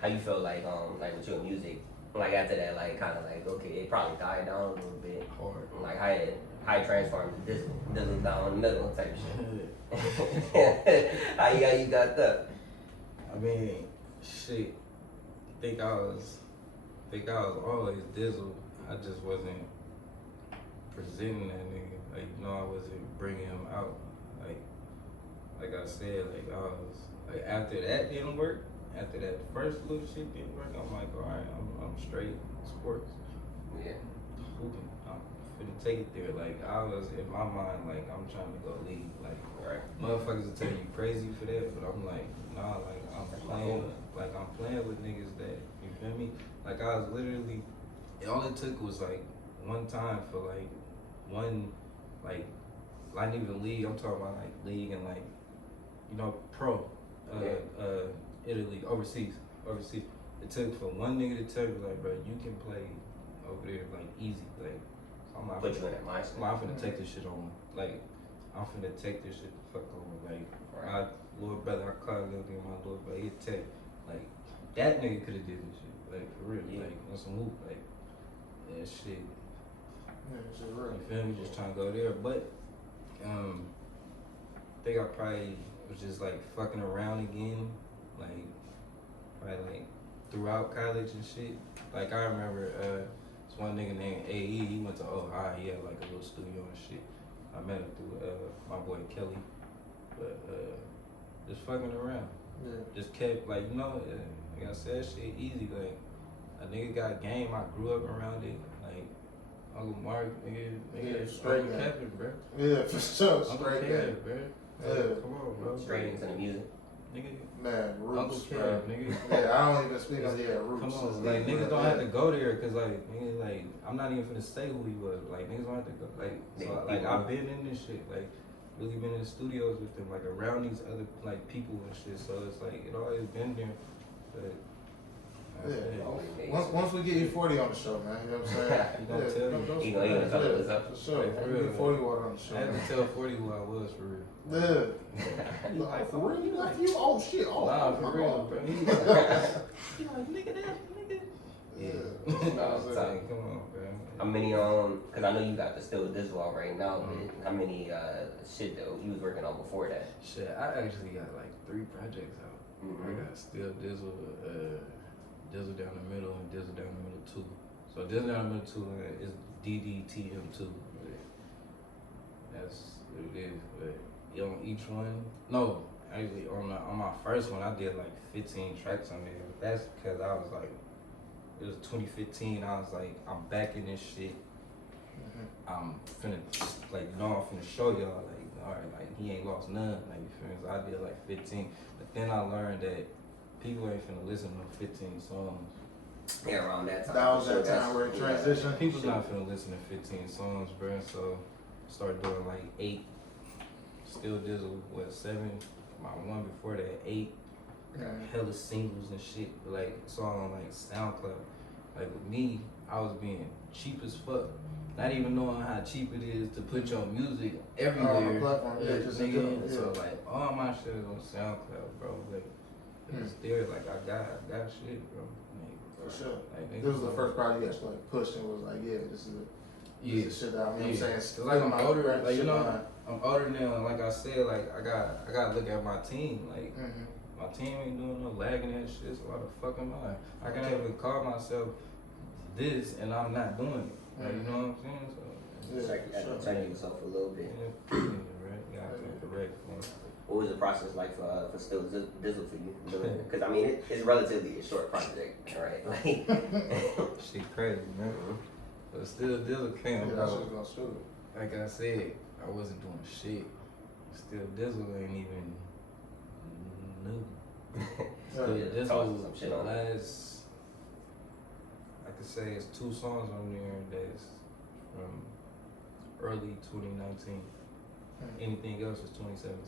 How you feel like with your music, like after that, like kind of like okay, it probably died down a little bit. Hard. Like how you transformed to Dizzle Down The Middle type shit. How you got that? I mean, shit. Think I was always Dizzle. I just wasn't presenting that nigga. Like, you know, I wasn't bringing him out. Like I said, like I was like after that didn't work. After that first little shit didn't work, I'm like, all right, I'm straight sports. Yeah. Hooping. I'm finna take it there. Like I was in my mind, like I'm trying to go lead. Like Right. motherfuckers will tell you crazy for that, but I'm like, nah, like I'm playing with niggas that, you feel me? Like I was literally, all it took was like one time for like one, like not even league, I'm talking about like league and like, you know, pro, Italy, overseas. It took for one nigga to tell me like, bro, you can play over there like easy, like, so I'm not Put you in that mindset. I'm finna take this shit on. Like, I'm finna take this shit the fuck over. Like, my little brother, I call him my little brother, he'd take, like, that nigga could've did this shit. Like, for real. Yeah. Like, on some hoop. Like, that shit. Yeah, shit real. You feel me? Just trying to go there. But, I think I probably was just, like, fucking around again. Like, probably, like, throughout college and shit. Like, I remember, this one nigga named AE, he went to Ohio, he had, like, a little studio and shit. I met him through my boy Kelly, but just fucking around. Yeah. Just kept like, you know, like I said, shit easy. Like a nigga got game. I grew up around it. Like Uncle Mark, nigga, Yeah, Uncle straight game. Kevin, bro. Yeah, for sure. Uncle Straight Kevin, game. bro. Yeah. Come on, bro. Straight Like, into the music. nigga, Man, Uncle roots, Kev, bro. nigga. Yeah, I don't even speak on roots. Come It's on, like deep, niggas bro. don't have to go there, cause like niggas like I'm not even finna say who he was. Like niggas don't have to go. Like so like I've been in this shit. Like really been in the studios with them. Like around these other like people and shit. So it's like it always been there. But Yeah. Once we get you 40 on the show, man, you know what I'm saying? You gonna tell me. You gonna tell us up. For sure. Like, for We real, get 40 water on the show. I had man. to tell 40 who I was for real. Yeah. You like, for real? You like you? Oh, shit. Oh, Nah, my for real, God. bro. He like nigga, that nigga. Yeah. No, That's sorry. it. Come on, bro. How many cause I know you got the still Dizzle out right now, but how many shit that you was working on before that? Shit, I actually got like 3 projects out. I got Still Dizzle, Dizzle Down the Middle, and Dizzle Down the Middle 2. So Dizzle Down the Middle 2 is DDTM2. That's what it is. But on each one, no, actually on my first one, I did like 15 tracks on there. That's because I was like, it was 2015. I was like, I'm back in this shit. I'm finna, like, you know, I'm finna show y'all, like, all right, like, he ain't lost none, like, you feel me? So I did like 15. But then I learned that people ain't finna listen to 15 songs. Yeah, around that time. That was that time where it transitioned. People's not finna listen to 15 songs, bro. So started doing like 8. Still Dizzle, what, 7? My one before that, 8. Hella singles and shit. But like, it's all on like SoundCloud. Like with me, I was being cheap as fuck. Not even knowing how cheap it is to put your music everywhere. On the platform, yeah, just in general, nigga. yeah. So like, all my shit is on SoundCloud, bro. Like, it's there. Like, I got shit, bro. Like, For sure. like, This was the first project you actually like pushed and was like, yeah, this is it. Yeah. This is shit that I mean, I'm saying, Cause like I'm older, rap like you shit know, behind. I'm older now. And like I said, like I got to look at my team. Like my team ain't doing no lagging and shit. So why the fuck am I? I can't even call myself this, and I'm not doing it. Like, you know what I'm saying? So It's like you had to turn yourself a little bit. yeah, right? You gotta be correct. Man. What was the process like for still Dizzle for you? Because I mean, it's relatively a short project, right? Like, Shit crazy, man. But still, Dizzle came. Yeah, that shit's gonna shoot. Like I said, I wasn't doing shit. Still, Dizzle ain't even new. Still, Yeah, Dizzle some shit on it. last, I could say it's 2 songs on there that's from early 2019. Anything else is 2017.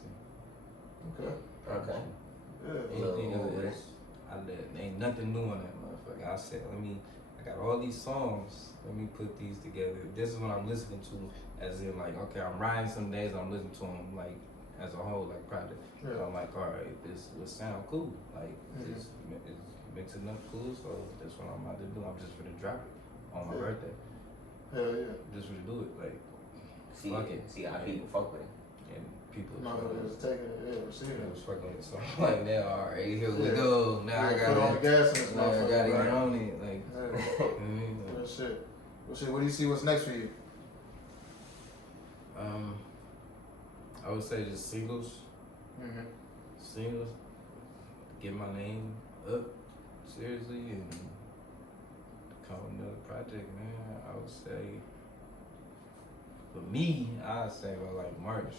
Okay. Okay. Yeah. Anything Little else, ain't nothing new on that motherfucker. I said, I got all these songs. Let me put these together. This is what I'm listening to, as in like, okay, I'm riding some days. I'm listening to them like as a whole, like project. Yeah. So I'm like, all right, this will sound cool. Like it's mixing up cool. So that's what I'm about to do. I'm just gonna drop it on my birthday. Hell yeah. Just gonna do it. Like fuck it. See how people fuck with it. And people. No, it's taking it, yeah, receiving I it. was fucking with it. So I'm like, now, all right, here we go. Now I Put got on the gas in this Now I gotta motherfucker. get on it. Like, Yeah. Real shit. Well, shit, what do you see what's next for you? I would say just singles. Singles. Get my name up seriously and come with another project, man. I would say, for me, I'd say by like March.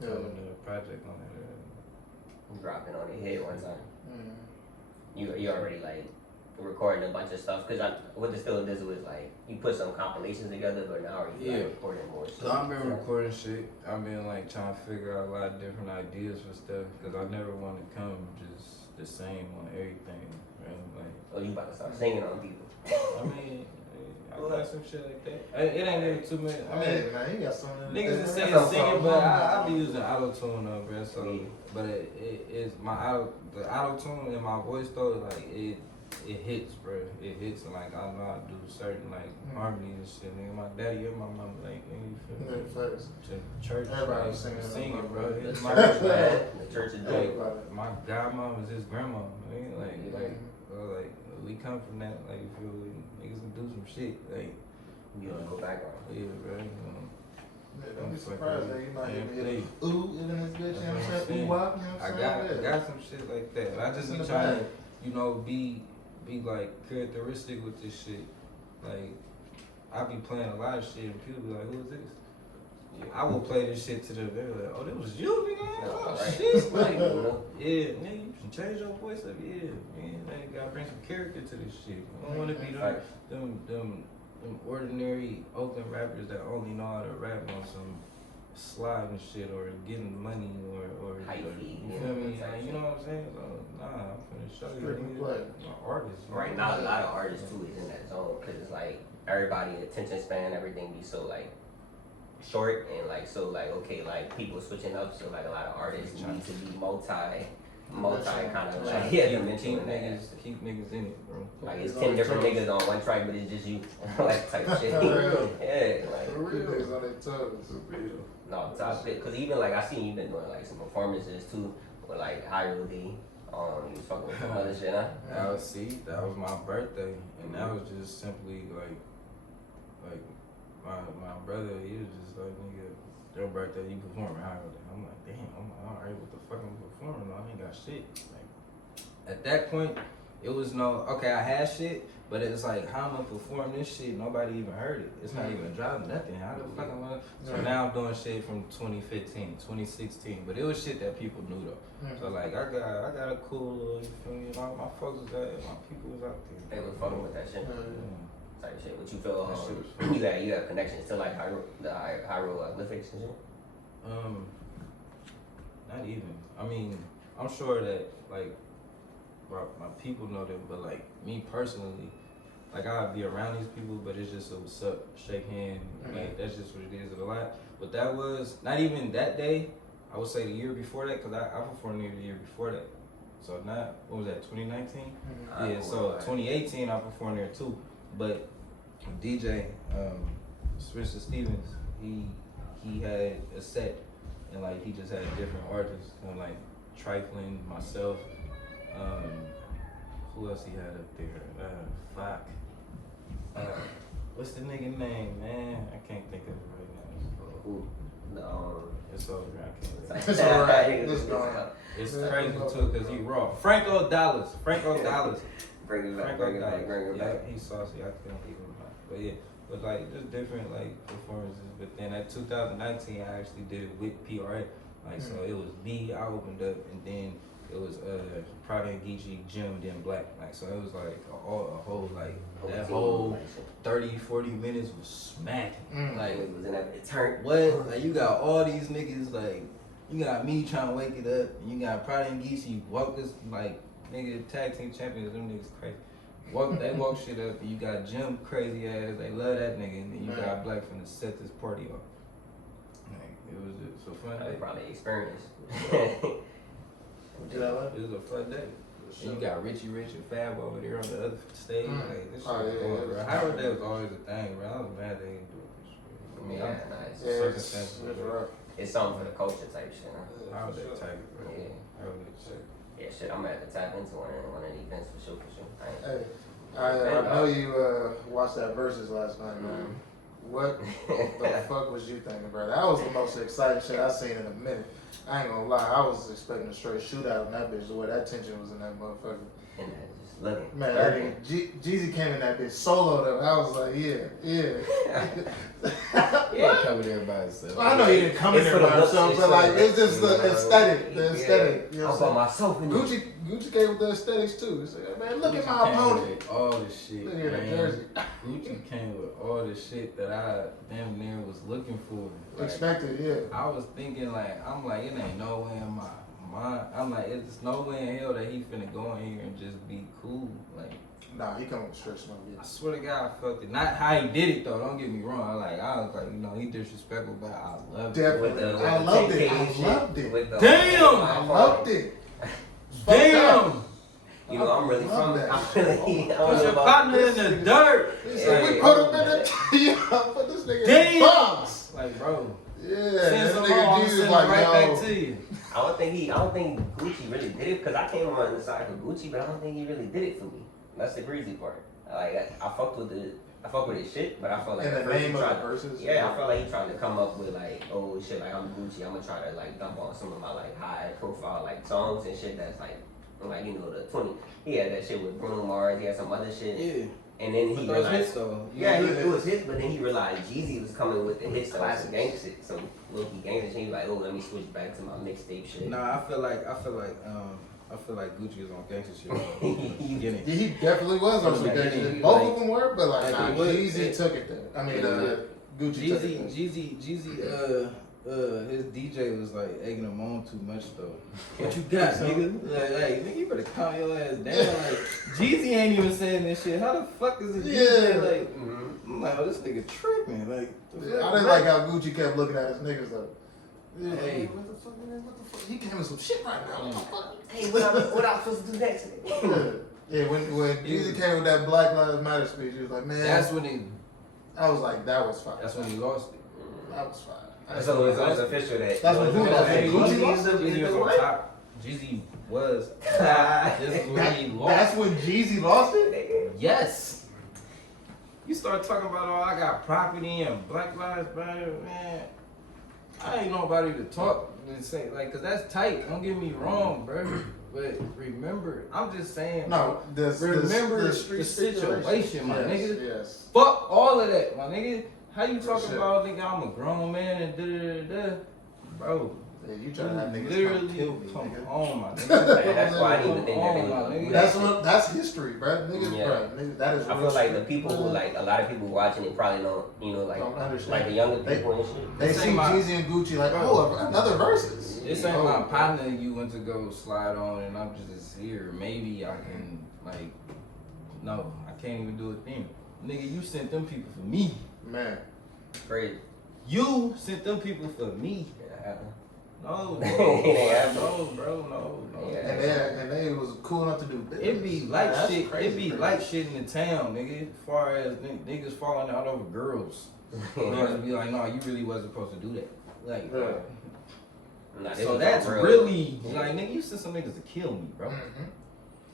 Yeah. Come with another project on it. Dropping on your head one time. You already like recording a bunch of stuff because what the Still Dizzle is like. You put some compilations together, but now you like recording more shit. So I've been recording shit. I've been like trying to figure out a lot of different ideas for stuff because I never want to come just the same on everything. Right? Like, Oh, you about to start singing on people? I mean, I got some shit like that. It ain't really too many. I mean, Hey, man, you got something. niggas is saying singing, but I be using auto tune though, bro. So, but it is the auto tune in my voice though, like it hits, bro. It hits, and like I know I do certain like harmonies and shit. Nigga, my daddy and my mama like, you feel me? Facts. Church, Everybody like, singing, bro. It's my The church is dope. like my godmom is his grandma. Man. Like we come from that. Like, you feel me? Niggas can do some shit. Like, You gonna go back on? yeah, bro. Yeah, don't be surprised that you might even Yeah, get a ooh in this bitch, you know what I'm saying? Ooh wop, you know what I'm saying? I got some shit like that. I just It's in be the trying bag. to, be like characteristic with this shit. Like, I be playing a lot of shit and people be like, who is this? I will play this shit to them. They're like, oh, that was you, nigga. Oh, Right. shit. Like, yeah, nigga, you should change your voice up. Yeah, man. Like, you gotta bring some character to this shit. I don't want to be them ordinary Oakland rappers that only know how to rap on some slide and shit or getting money or Hyphy, you feel me? Like, you know what I'm saying? So, nah, I'm finna show you. Strictly Nigga, play. I'm an artist. Right now, a lot of artists too is in that zone because it's like everybody attention span, everything be so like short and like so like okay like people switching up so like a lot of artists need to be multi kind of like dimensional in that. Keep niggas in it, bro. Like it's 10 different niggas on one track, but it's just you, like type shit. Yeah, like For real. Niggas on their toes. For real. no top shit. Cause even like I seen you been doing like some performances too with like Hyrule D. You was fucking with some other shit, huh? That was my birthday, and that was just simply like my brother. He was just like, nigga, your birthday, you performing Hyrule D. I'm like, damn. I'm like, all right, what the fuck I'm performing? I ain't got shit. Like, at that point, it was okay, I had shit, but it's like, how am I performing this shit? Nobody even heard it. It's not even dropping nothing. How the fuck am I? So now I'm doing shit from 2015, 2016, but it was shit that people knew though. So like, I got a cool little, you feel me? My folks was out, my people was out there. They was fucking with that shit. Yeah. Type shit. What you feel? That shit was fun. You have connections to like the hieroglyphics and shit. Not even. I mean, I'm sure that like my people know them, but like me personally, like I'd be around these people, but it's just a what's up, shake hand, like that's just what it is. A lot. But that was not even that day. I would say the year before that, cause I performed there the year before that. So not what was that 2019? Yeah. So 2018 I performed there too, but DJ Spencer Stevens, he had a set, and like he just had different artists, and like Trifling, myself, who else he had up there? Fuck. What's the nigga name, man? I can't think of it right now. Who? No. It's over. I can't think. It's alright. It's crazy too, cause he raw. Franco Dallas. Bring it back. Bring it back. He's saucy. I can't keep him hot. But yeah, but like just different like performances. But then at 2019, I actually did it with PRA. Like so, it was me. I opened up, and then it was Prada and Geechee, Jim, then Black. Like so, it was like a whole like that whole 30-40 minutes was smacking. Like it was in that. It turned. What? Like you got all these niggas like. You got me trying to wake it up, and you got Prada and Geechee walk this like nigga tag team champions. Them niggas crazy. They walk shit up, and you got Jim crazy ass. They love that nigga, and then you got Black finna set this party off. Like it was just a fun day. Probably experience. Did I like? It was a fun day. And you got Richie Rich and Fab over there on the other stage. Like this shit was going, bro. Howard Day was always a thing, bro. I was mad they didn't do it this year. I mean, Nice. Circumstances. It's something for the culture type shit, huh? Howard Day tight, bro. Yeah. Howard Day tight. Yeah, shit, I'm gonna have to tap into one of the events for sure. Hey, I know you watched that Versus last night, man. What the fuck was you thinking, bro? That was the most exciting shit I've seen in a minute. I ain't gonna lie, I was expecting a straight shootout in that bitch, the way that tension was in that motherfucker. And just looking. Man, that nigga, Jeezy came in that bitch solo though. I was like, yeah. He ain't coming there by himself. Well, I know he didn't come in there by himself, but like, it's just the aesthetic. The aesthetic. You know I'm what by I'm myself. saying? Gucci came with the aesthetics too. He said, man, look at my opponent. All the shit, Look at the man. jersey. Gucci came with all the shit that I damn near was looking for. Like, Expected, yeah. I was thinking like, I'm like, it ain't no way in my mind. I'm like, it's no way in hell that he finna go in here and just be cool. Like, Nah, he come with straight smoke. I swear to God, I felt it. Not how he did it though. Don't get me wrong. I was like, you know, he disrespectful, but I loved it. Definitely. I loved it. Damn! I loved it. Damn! You know, I'm really from that. Put your partner in the dirt. He said, we put him in the put this nigga in the box. Like, bro. Yeah, Send that some nigga more, I'm Jesus sending like, right yo. back to you. I don't think Gucci really did it because I came on the side of Gucci, but I don't think he really did it for me. That's the crazy part. Like I fucked with his shit, but I felt like In the first name he of tried, the verses? Yeah, I felt like he tried to come up with like, oh shit, like I'm Gucci, I'm gonna try to like dump on some of my like high profile like songs and shit that's like you know the 20. He had that shit with Bruno Mars. He had some other shit. Yeah. And then he Those realized, hits though. yeah, it was his, but then he realized Jeezy was coming with the hits that was some gang shit. So low-key gangster shit. He was like, oh, let me switch back to my mixtape shit. Nah, I feel like Gucci was on gangster shit. Get it. He definitely was on some gangsta shit. Both of them were, but like, nah, Jeezy took it there. I mean, Gucci took it there. Jeezy, his DJ was like egging him on too much though. What you got, nigga? Like, nigga, you better calm your ass down. Like, Jeezy ain't even saying this shit. How the fuck is a DJ like? I'm like, oh, this nigga tripping. Like, I didn't like how Gucci kept looking at his niggas though. Yeah, Hey. what the fuck? He giving some shit right now. What the fuck? Hey, what I'm supposed to do next? Yeah, when Jeezy came with that Black Lives Matter speech, he was like, man. that's when he. I was like, that was fine. That's when he lost it. That was fine. So it's official that. That's what Jeezy lost it? was on top. Jeezy was. This is when he lost. That's when Jeezy lost it? Yes. You start talking about, oh, I got property and Black Lives Matter, man. I ain't nobody to talk and say, like, cause that's tight. Don't get me wrong, bro. But remember, I'm just saying. No, remember the the street situation, my nigga. Yes. Fuck all of that, my nigga. How you talking sure. about, nigga, I'm a grown man and da-da-da-da? Bro. Yeah, you trying to have niggas literally kill me, come nigga. on, my nigga. That's why I didn't even think that they would. That's history, bro. Niggas, Yeah. bro. Niggas, that is I real feel like shit. the people who like a lot of people watching it probably don't, you know, Don't understand. like the younger people and shit. They see Jeezy and Gucci like, oh, another verses. This ain't my partner you went to go slide on and I'm just here. Maybe I can, like, no, I can't even do a thing. Nigga, you sent them people for me. Man. Crazy. You sent them people for me. Yeah. No, Yeah. no, bro, no. Yeah. And they was cool enough to do business. It be like That's shit. crazy, It be bro. like shit in the town, nigga. As far as niggas falling out over girls. Niggas be like, no, you really wasn't supposed to do that. Like, Yeah. Nah, so this that's is real. really like, nigga, you sent some niggas to kill me, bro. Mhm.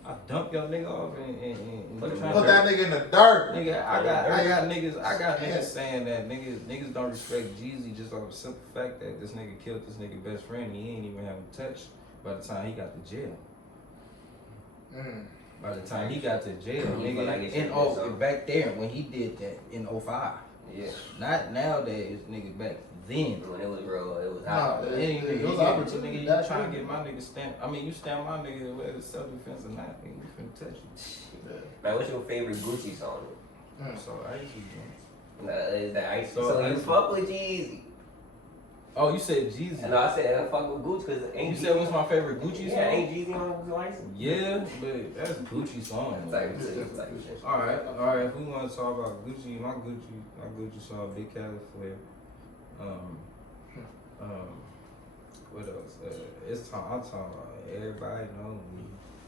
I dump your nigga off and Put you him trying Put to that nigga in the dark. nigga, I got niggas saying that niggas don't respect Jeezy just off the simple fact that this nigga killed this nigga best friend. He ain't even have him touched by the time he got to jail. Mm. By the time he got to jail, He feel like nigga, it should've and been something. back there when he did that in 05. Yeah. Not nowadays, nigga, back then. When it was real, it was Nah, hot. it- Any it nigga, was you opportunity. nigga, you That's trying to right. get my nigga stamp. I mean, you stamp my nigga whether it's self-defense or not, nigga, we finna touch you. Yeah. Man, what's your favorite Gucci song? Mm. So I used to do. Nah, is that Ice? So So you Ice- fuck with Jeezy? Oh, you said Jeezy. And I said I fuck with Gucci because ain't You said what's my favorite Gucci song? Yeah, ain't Jeezy on his license? Yeah, but that's Gucci song. It's like, it's like shit. All right. If we want to talk about Gucci, my Gucci song, Big Cali Flare. What else? It's time. I'm talking about everybody know me.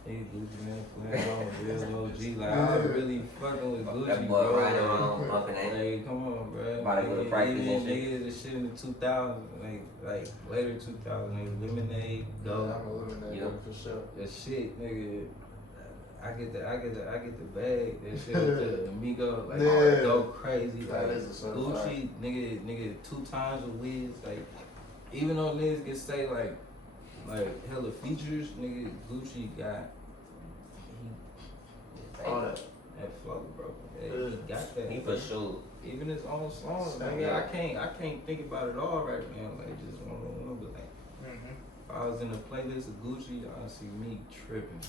Hey, Gucci man, Flare on real OG. Like I really fucking with Gucci, That boy bro. riding around bumping ain't Hey, come on, bro. About to go to practice Even and shit. niggas the shit in the 2000s, like later 2000s, nigga, Lemonade, Yeah, Go. I'm eliminating Yeah. for sure. That shit, nigga. I get the bag. That shit with the Migo, like Yeah. go crazy. That Like is a certified. Gucci, nigga, 2 times with Wiz. Like even though niggas can say like hella features, nigga, Gucci got All that. that flow, bro. He got that. He for sure. Even his own songs, Snap, nigga. yeah. I can't think about it all right now. Like just one, but like. Mhm. If I was in a playlist of Gucci, I'd see me tripping.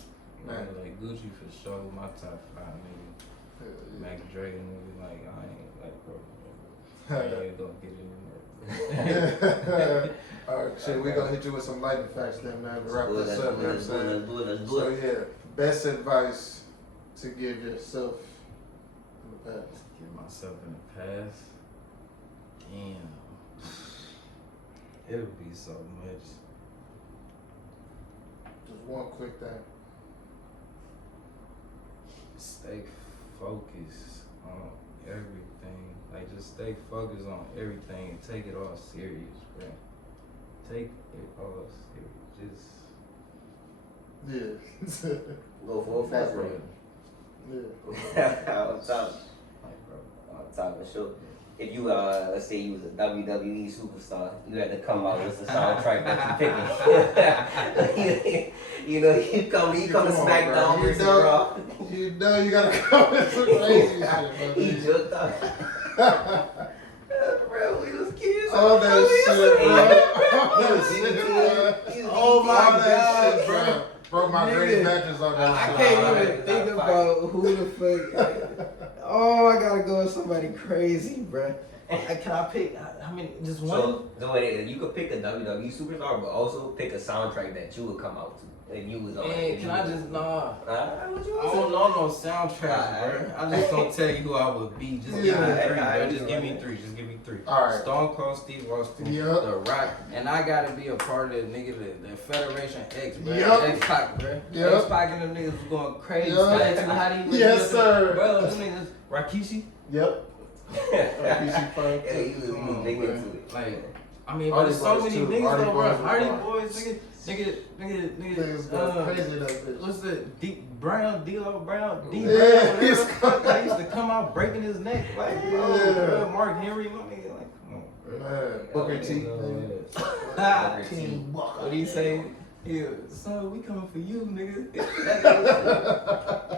Man. Like Gucci for sure, my top 5 nigga. Yeah, Mac Dre nigga, like I ain't like bro. yeah. I ain't gonna get in All right, shit, we gonna hit you with some lightning facts then, man. To wrap this up, you know what I'm saying? Let's do So it. yeah, best advice to give yourself in the past. Give myself in the past. Damn. It would be so much. Just one quick thing. Stay focused on everything. Like just stay focused on everything and take it all serious, bro. Take it all serious. Just Yeah. Go for a fast bro. one. Yeah. On top. Like bro. On top of sure. If you let's say you was a WWE superstar, you had to come out with the soundtrack that you picking. you come to Come on, SmackDown bro. versus Raw. You know you gotta come with some crazy shit, He bro. just bro, we was kids. All that shit, bro. He was 18. Oh my All that God, shit, bro. Broke my Nigga. gritty mattress on that I shit. can't even think about who the fuck. Oh, I gotta go with somebody crazy, bro. Can I pick? I mean, just one. So wait, you could pick a WWE superstar, but also pick a soundtrack that you would come out to if you was on. Man, can I just nah? What you I want don't know no soundtracks, bro. I just don't tell you who I would be. Just give me 3, bro. Just give me 3. Just give me 3. All right. Stone Cold Steve Austin, Yup. The Rock, and I gotta be a part of the nigga, the Federation X, bro. Yup. X-Pac, bro. Yup. X-Pac and them niggas was going crazy. Yup. How do you Yes, sir. Bro, them niggas, Rakishi. Yep. Yeah, he was big into it. Like, I mean, Hardy but there's so Boys, many too. niggas Hardy though, Boys bro. was Hardy fire. Boys, Niggas nigga, go crazy in that bitch. what's the Brown, D-Lo Brown, D Yeah, Brown, he's whatever. Like, used to come out breaking his neck. Like, oh, Yeah. bro, Mark Henry, my nigga, like, come on, bro. Man, Booker T. Booker T. King Booker. What do you say? Yeah, son, we coming for you, nigga.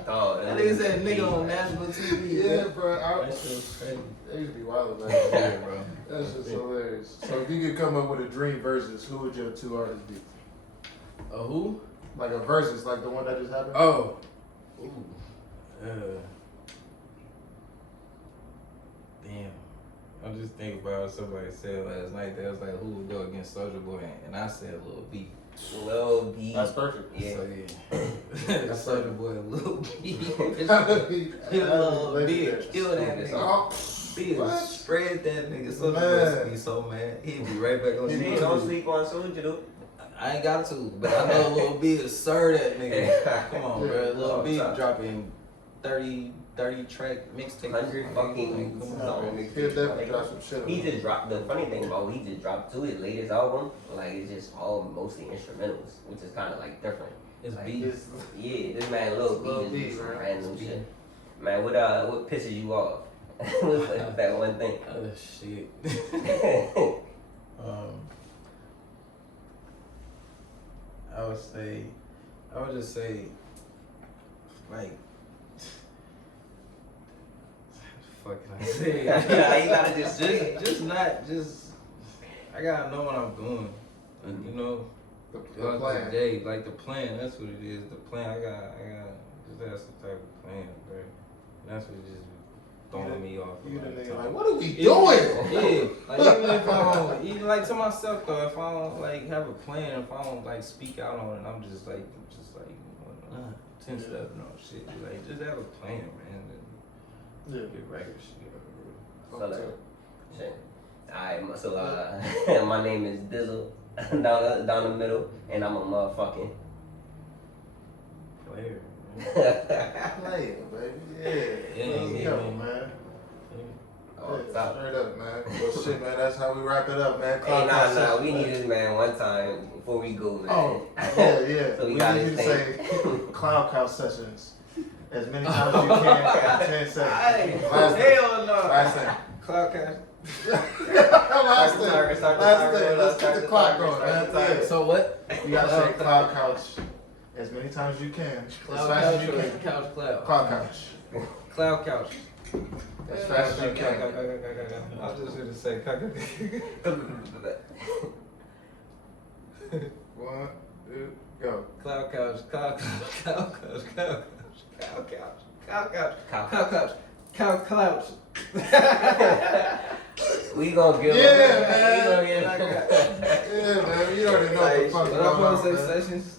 Oh, That nigga said nigga on national TV. Yeah, bro. That shit was crazy. They used to be wild about Yeah, that. bro. That's just hilarious. So if you could come up with a dream versus, who would your 2 artists be? Who? Like a versus, like the one that just happened? Oh. Ooh. Damn. I'm just thinking about what somebody said last night. They was like, who would go against Soulja Boy? And I said Lil B. Lil B. That's perfect. Yeah. So yeah. Soulja Boy and Lil B. Lil B kill that nigga. Oh, B What? spread that nigga. Soulja Man. Boy be so mad. He'd be right back on You the don't sleep on Soulja, dude. I ain't got to, but I know Lil B is sir that nigga. Come on, Yeah. bro. Lil Oh, B top. dropping 30 30-track mixtape. 100 fucking Come songs. on. He'll definitely drop some shit. He just dropped. The funny thing about he just dropped to his latest album, like it's just all mostly instrumentals, which is kind of like different. It's Like, beats. Yeah, this man Lil Lil B B, is just right? random shit. Man, what pisses you off? What's that one thing? Oh shit. I would just say, like, fuck can I say? You gotta just say it. I gotta know what I'm doing. Like, you know, The plan. the day, like the plan. That's what it is. The plan. I got just have some type of plan, bro. That's what just throwing me off. You the like, nigga time. like, what are we doing? Yeah, like even if I don't, even like to myself though, if I don't like have a plan, if I don't like speak out on it, I'm just like 10 steps and all shit. Like just have a plan, man. Yeah. Get regular shit. So like, shit. Alright, so my name is Dizzle down the middle, and I'm a motherfucking Player. Player, baby. Yeah. Let's go, man. Oh, Yeah, stop. straight up, man. Well, shit, man. That's how we wrap it up, man. Hey, Clock nah, out we session, need man. this man one time before we go, man. Oh, yeah. So we we got need you his to say thing. cloud couch sessions as many times as you can in 10 seconds. Last thing. Hell no. Last thing. Cloud cash. Last thing. Start the Last timer, thing. Let's start get the the clock timer, going, start man. the timer. Yeah. So what? You gotta say cloud couch as many times as you can. As Cloud fast couch as you or can. couch cloud? Cloud couch. Cloud couch. As fast as you can. I was just gonna say One, two, go. cloud couch, cloud couch, cloud couch, cloud couch, cloud couch, Cow cloud couch, cloud couch. We gonna give Yeah, him man. We gonna give him Yeah, man. You already know what the fuck What going I'm on, supposed to say, man. Sessions?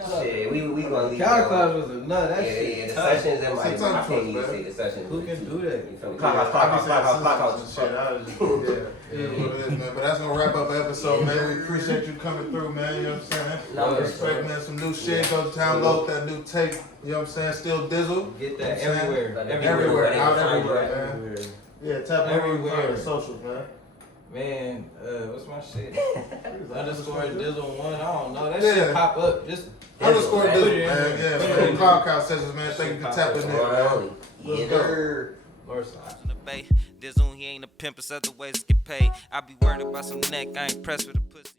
Shit, we gonna leave Cloud it couch alone. was a nut. That Yeah, shit. yeah, the tough. sessions in my It's a I tough can't choice, even man. say the sessions. Who can do that? You feel me? Yeah, I be saying Clock sisters and shit. I was just, yeah, what it is, man. But that's gonna wrap up the episode, man. We appreciate you coming through, man. You know what I'm saying? No, Respect, man. Some new shit. Go download that new tape. You know what I'm saying? Still Dizzle. Get that You know what I'm saying? everywhere. Everywhere. Out Everywhere. everywhere, man. Everywhere. Yeah, tap everywhere. Everywhere. On the socials, man. Man, what's my shit? Underscore Dizzle 1. I don't know. That Yeah. shit pop up. Just Underscore man. Dizzle, man. Yeah, man. Cloud Couch Sessions, man. Thank you for tapping in, man. Let's go. North side. In the bay, Dizzle, he ain't a pimp, it's other ways to get paid. I be worried about some neck, I ain't pressed with a pussy.